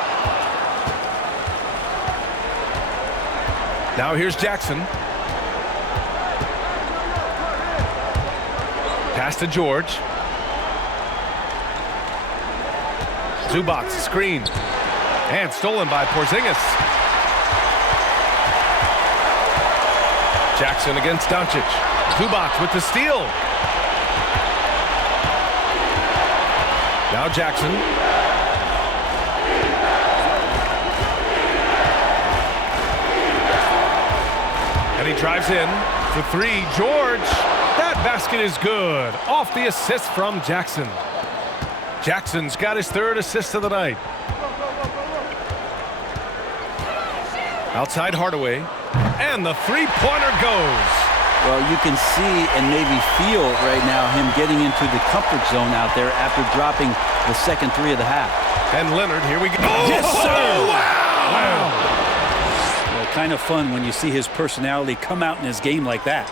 Now here's Jackson. Pass to George. Zubac screen. And stolen by Porzingis. Jackson against Doncic. Zubac with the steal. Now Jackson. And he drives in for 3. George. That basket is good. Off the assist from Jackson. Jackson's got his 3rd assist of the night. Outside Hardaway. And the 3-pointer goes. Well, you can see and maybe feel right now him getting into the comfort zone out there after dropping the second 3 of the half. And Leonard, here we go. Oh, yes, sir! Wow! Well, kind of fun when you see his personality come out in his game like that.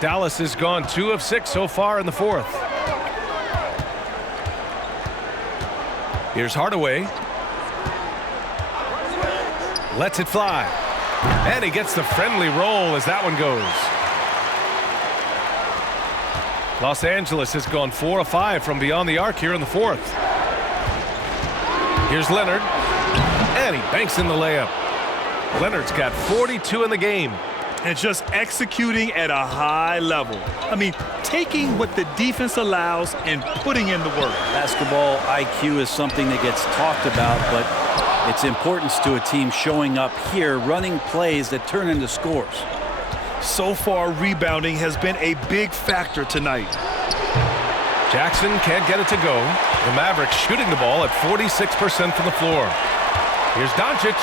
Dallas has gone 2 of 6 so far in the 4th. Here's Hardaway. Lets it fly. And he gets the friendly roll as that one goes. Los Angeles has gone 4 of 5 from beyond the arc here in the fourth. Here's Leonard. And he banks in the layup. Leonard's got 42 in the game. And just executing at a high level. I mean, taking what the defense allows and putting in the work. Basketball IQ is something that gets talked about, but its importance to a team showing up here, running plays that turn into scores. So far, rebounding has been a big factor tonight. Jackson can't get it to go. The Mavericks shooting the ball at 46% from the floor. Here's Doncic.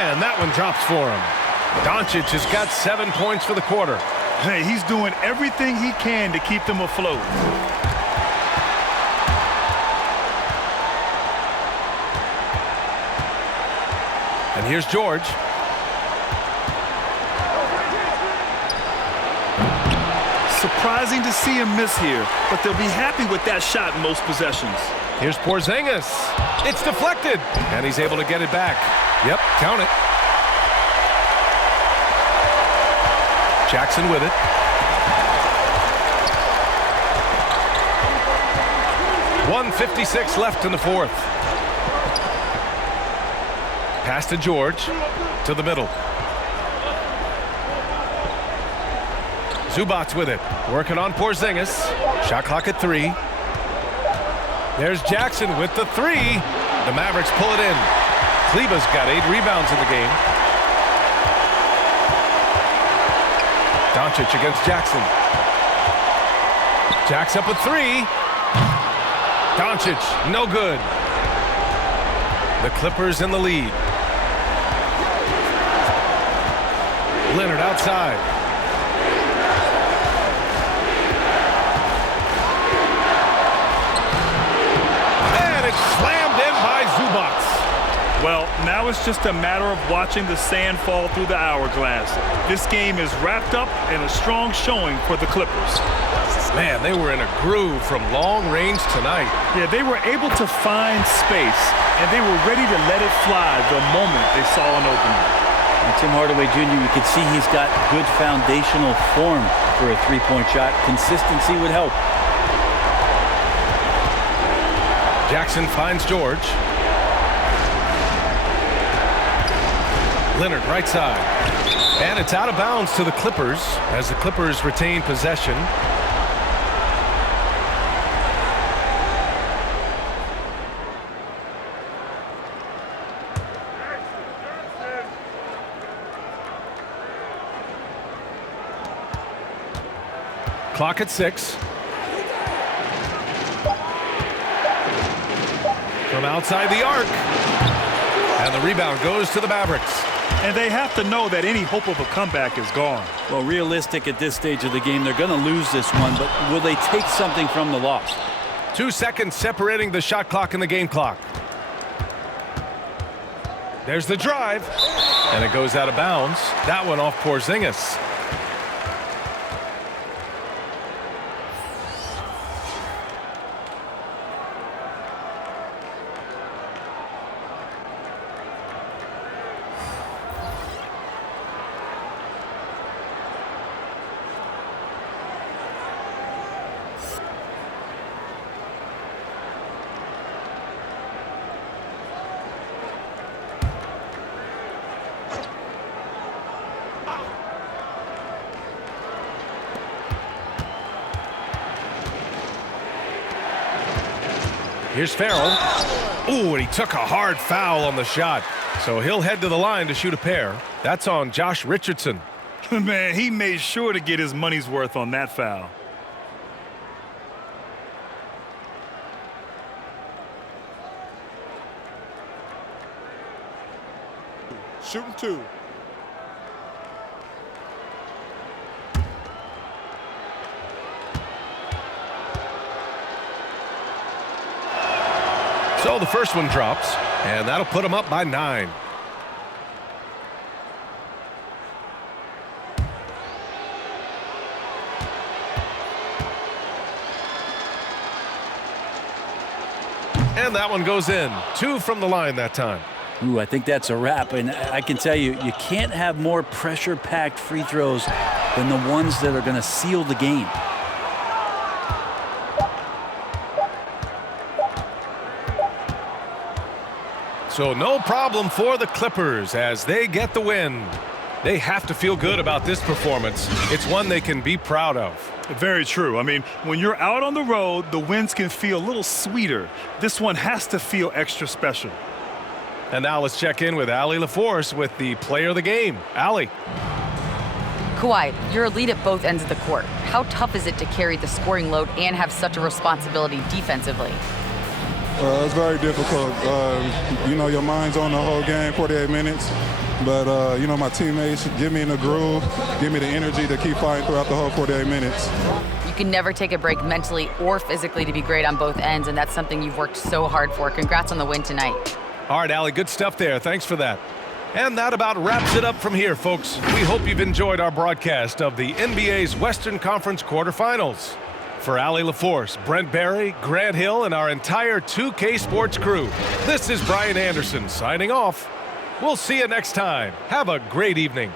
And that one drops for him. Doncic has got 7 points for the quarter. Hey, he's doing everything he can to keep them afloat. And here's George. Surprising to see him miss here, but they'll be happy with that shot in most possessions. Here's Porzingis. It's deflected, and he's able to get it back. Yep, count it. Jackson with it. .156 left in the fourth. Pass to George. To the middle. Zubac's with it. Working on Porzingis. Shot clock at 3. There's Jackson with the 3. The Mavericks pull it in. Kleba's got 8 rebounds in the game. Doncic against Jackson. Jack's up with 3. Doncic, no good. The Clippers in the lead. Leonard outside. And it's slammed in by Zubac. Well, now it's just a matter of watching the sand fall through the hourglass. This game is wrapped up in a strong showing for the Clippers. Man, they were in a groove from long range tonight. Yeah, they were able to find space, and they were ready to let it fly the moment they saw an opening. And Tim Hardaway Jr., you can see he's got good foundational form for a three-point shot. Consistency would help. Jackson finds George. Leonard right side. And it's out of bounds to the Clippers as the Clippers retain possession. Clock at 6. From outside the arc. And the rebound goes to the Mavericks. And they have to know that any hope of a comeback is gone. Well, realistic at this stage of the game, they're going to lose this one, but will they take something from the loss? 2 seconds separating the shot clock and the game clock. There's the drive. And it goes out of bounds. That one off Porzingis. Here's Farrell. Ooh, and he took a hard foul on the shot. So he'll head to the line to shoot a pair. That's on Josh Richardson. Man, he made sure to get his money's worth on that foul. Shooting 2. So the first one drops, and that'll put him up by 9. And that one goes in. 2 from the line that time. Ooh, I think that's a wrap. And I can tell you, you can't have more pressure-packed free throws than the ones that are going to seal the game. So no problem for the Clippers as they get the win. They have to feel good about this performance. It's one they can be proud of. Very true. I mean, when you're out on the road, the wins can feel a little sweeter. This one has to feel extra special. And now let's check in with Allie LaForce with the player of the game. Allie. Kawhi, you're a lead at both ends of the court. How tough is it to carry the scoring load and have such a responsibility defensively? It's very difficult. You know, your mind's on the whole game, 48 minutes. But, you know, my teammates get me in the groove, give me the energy to keep fighting throughout the whole 48 minutes. You can never take a break mentally or physically to be great on both ends, and that's something you've worked so hard for. Congrats on the win tonight. All right, Allie, good stuff there. Thanks for that. And that about wraps it up from here, folks. We hope you've enjoyed our broadcast of the NBA's Western Conference quarterfinals. For Allie LaForce, Brent Barry, Grant Hill, and our entire 2K Sports crew, this is Brian Anderson signing off. We'll see you next time. Have a great evening.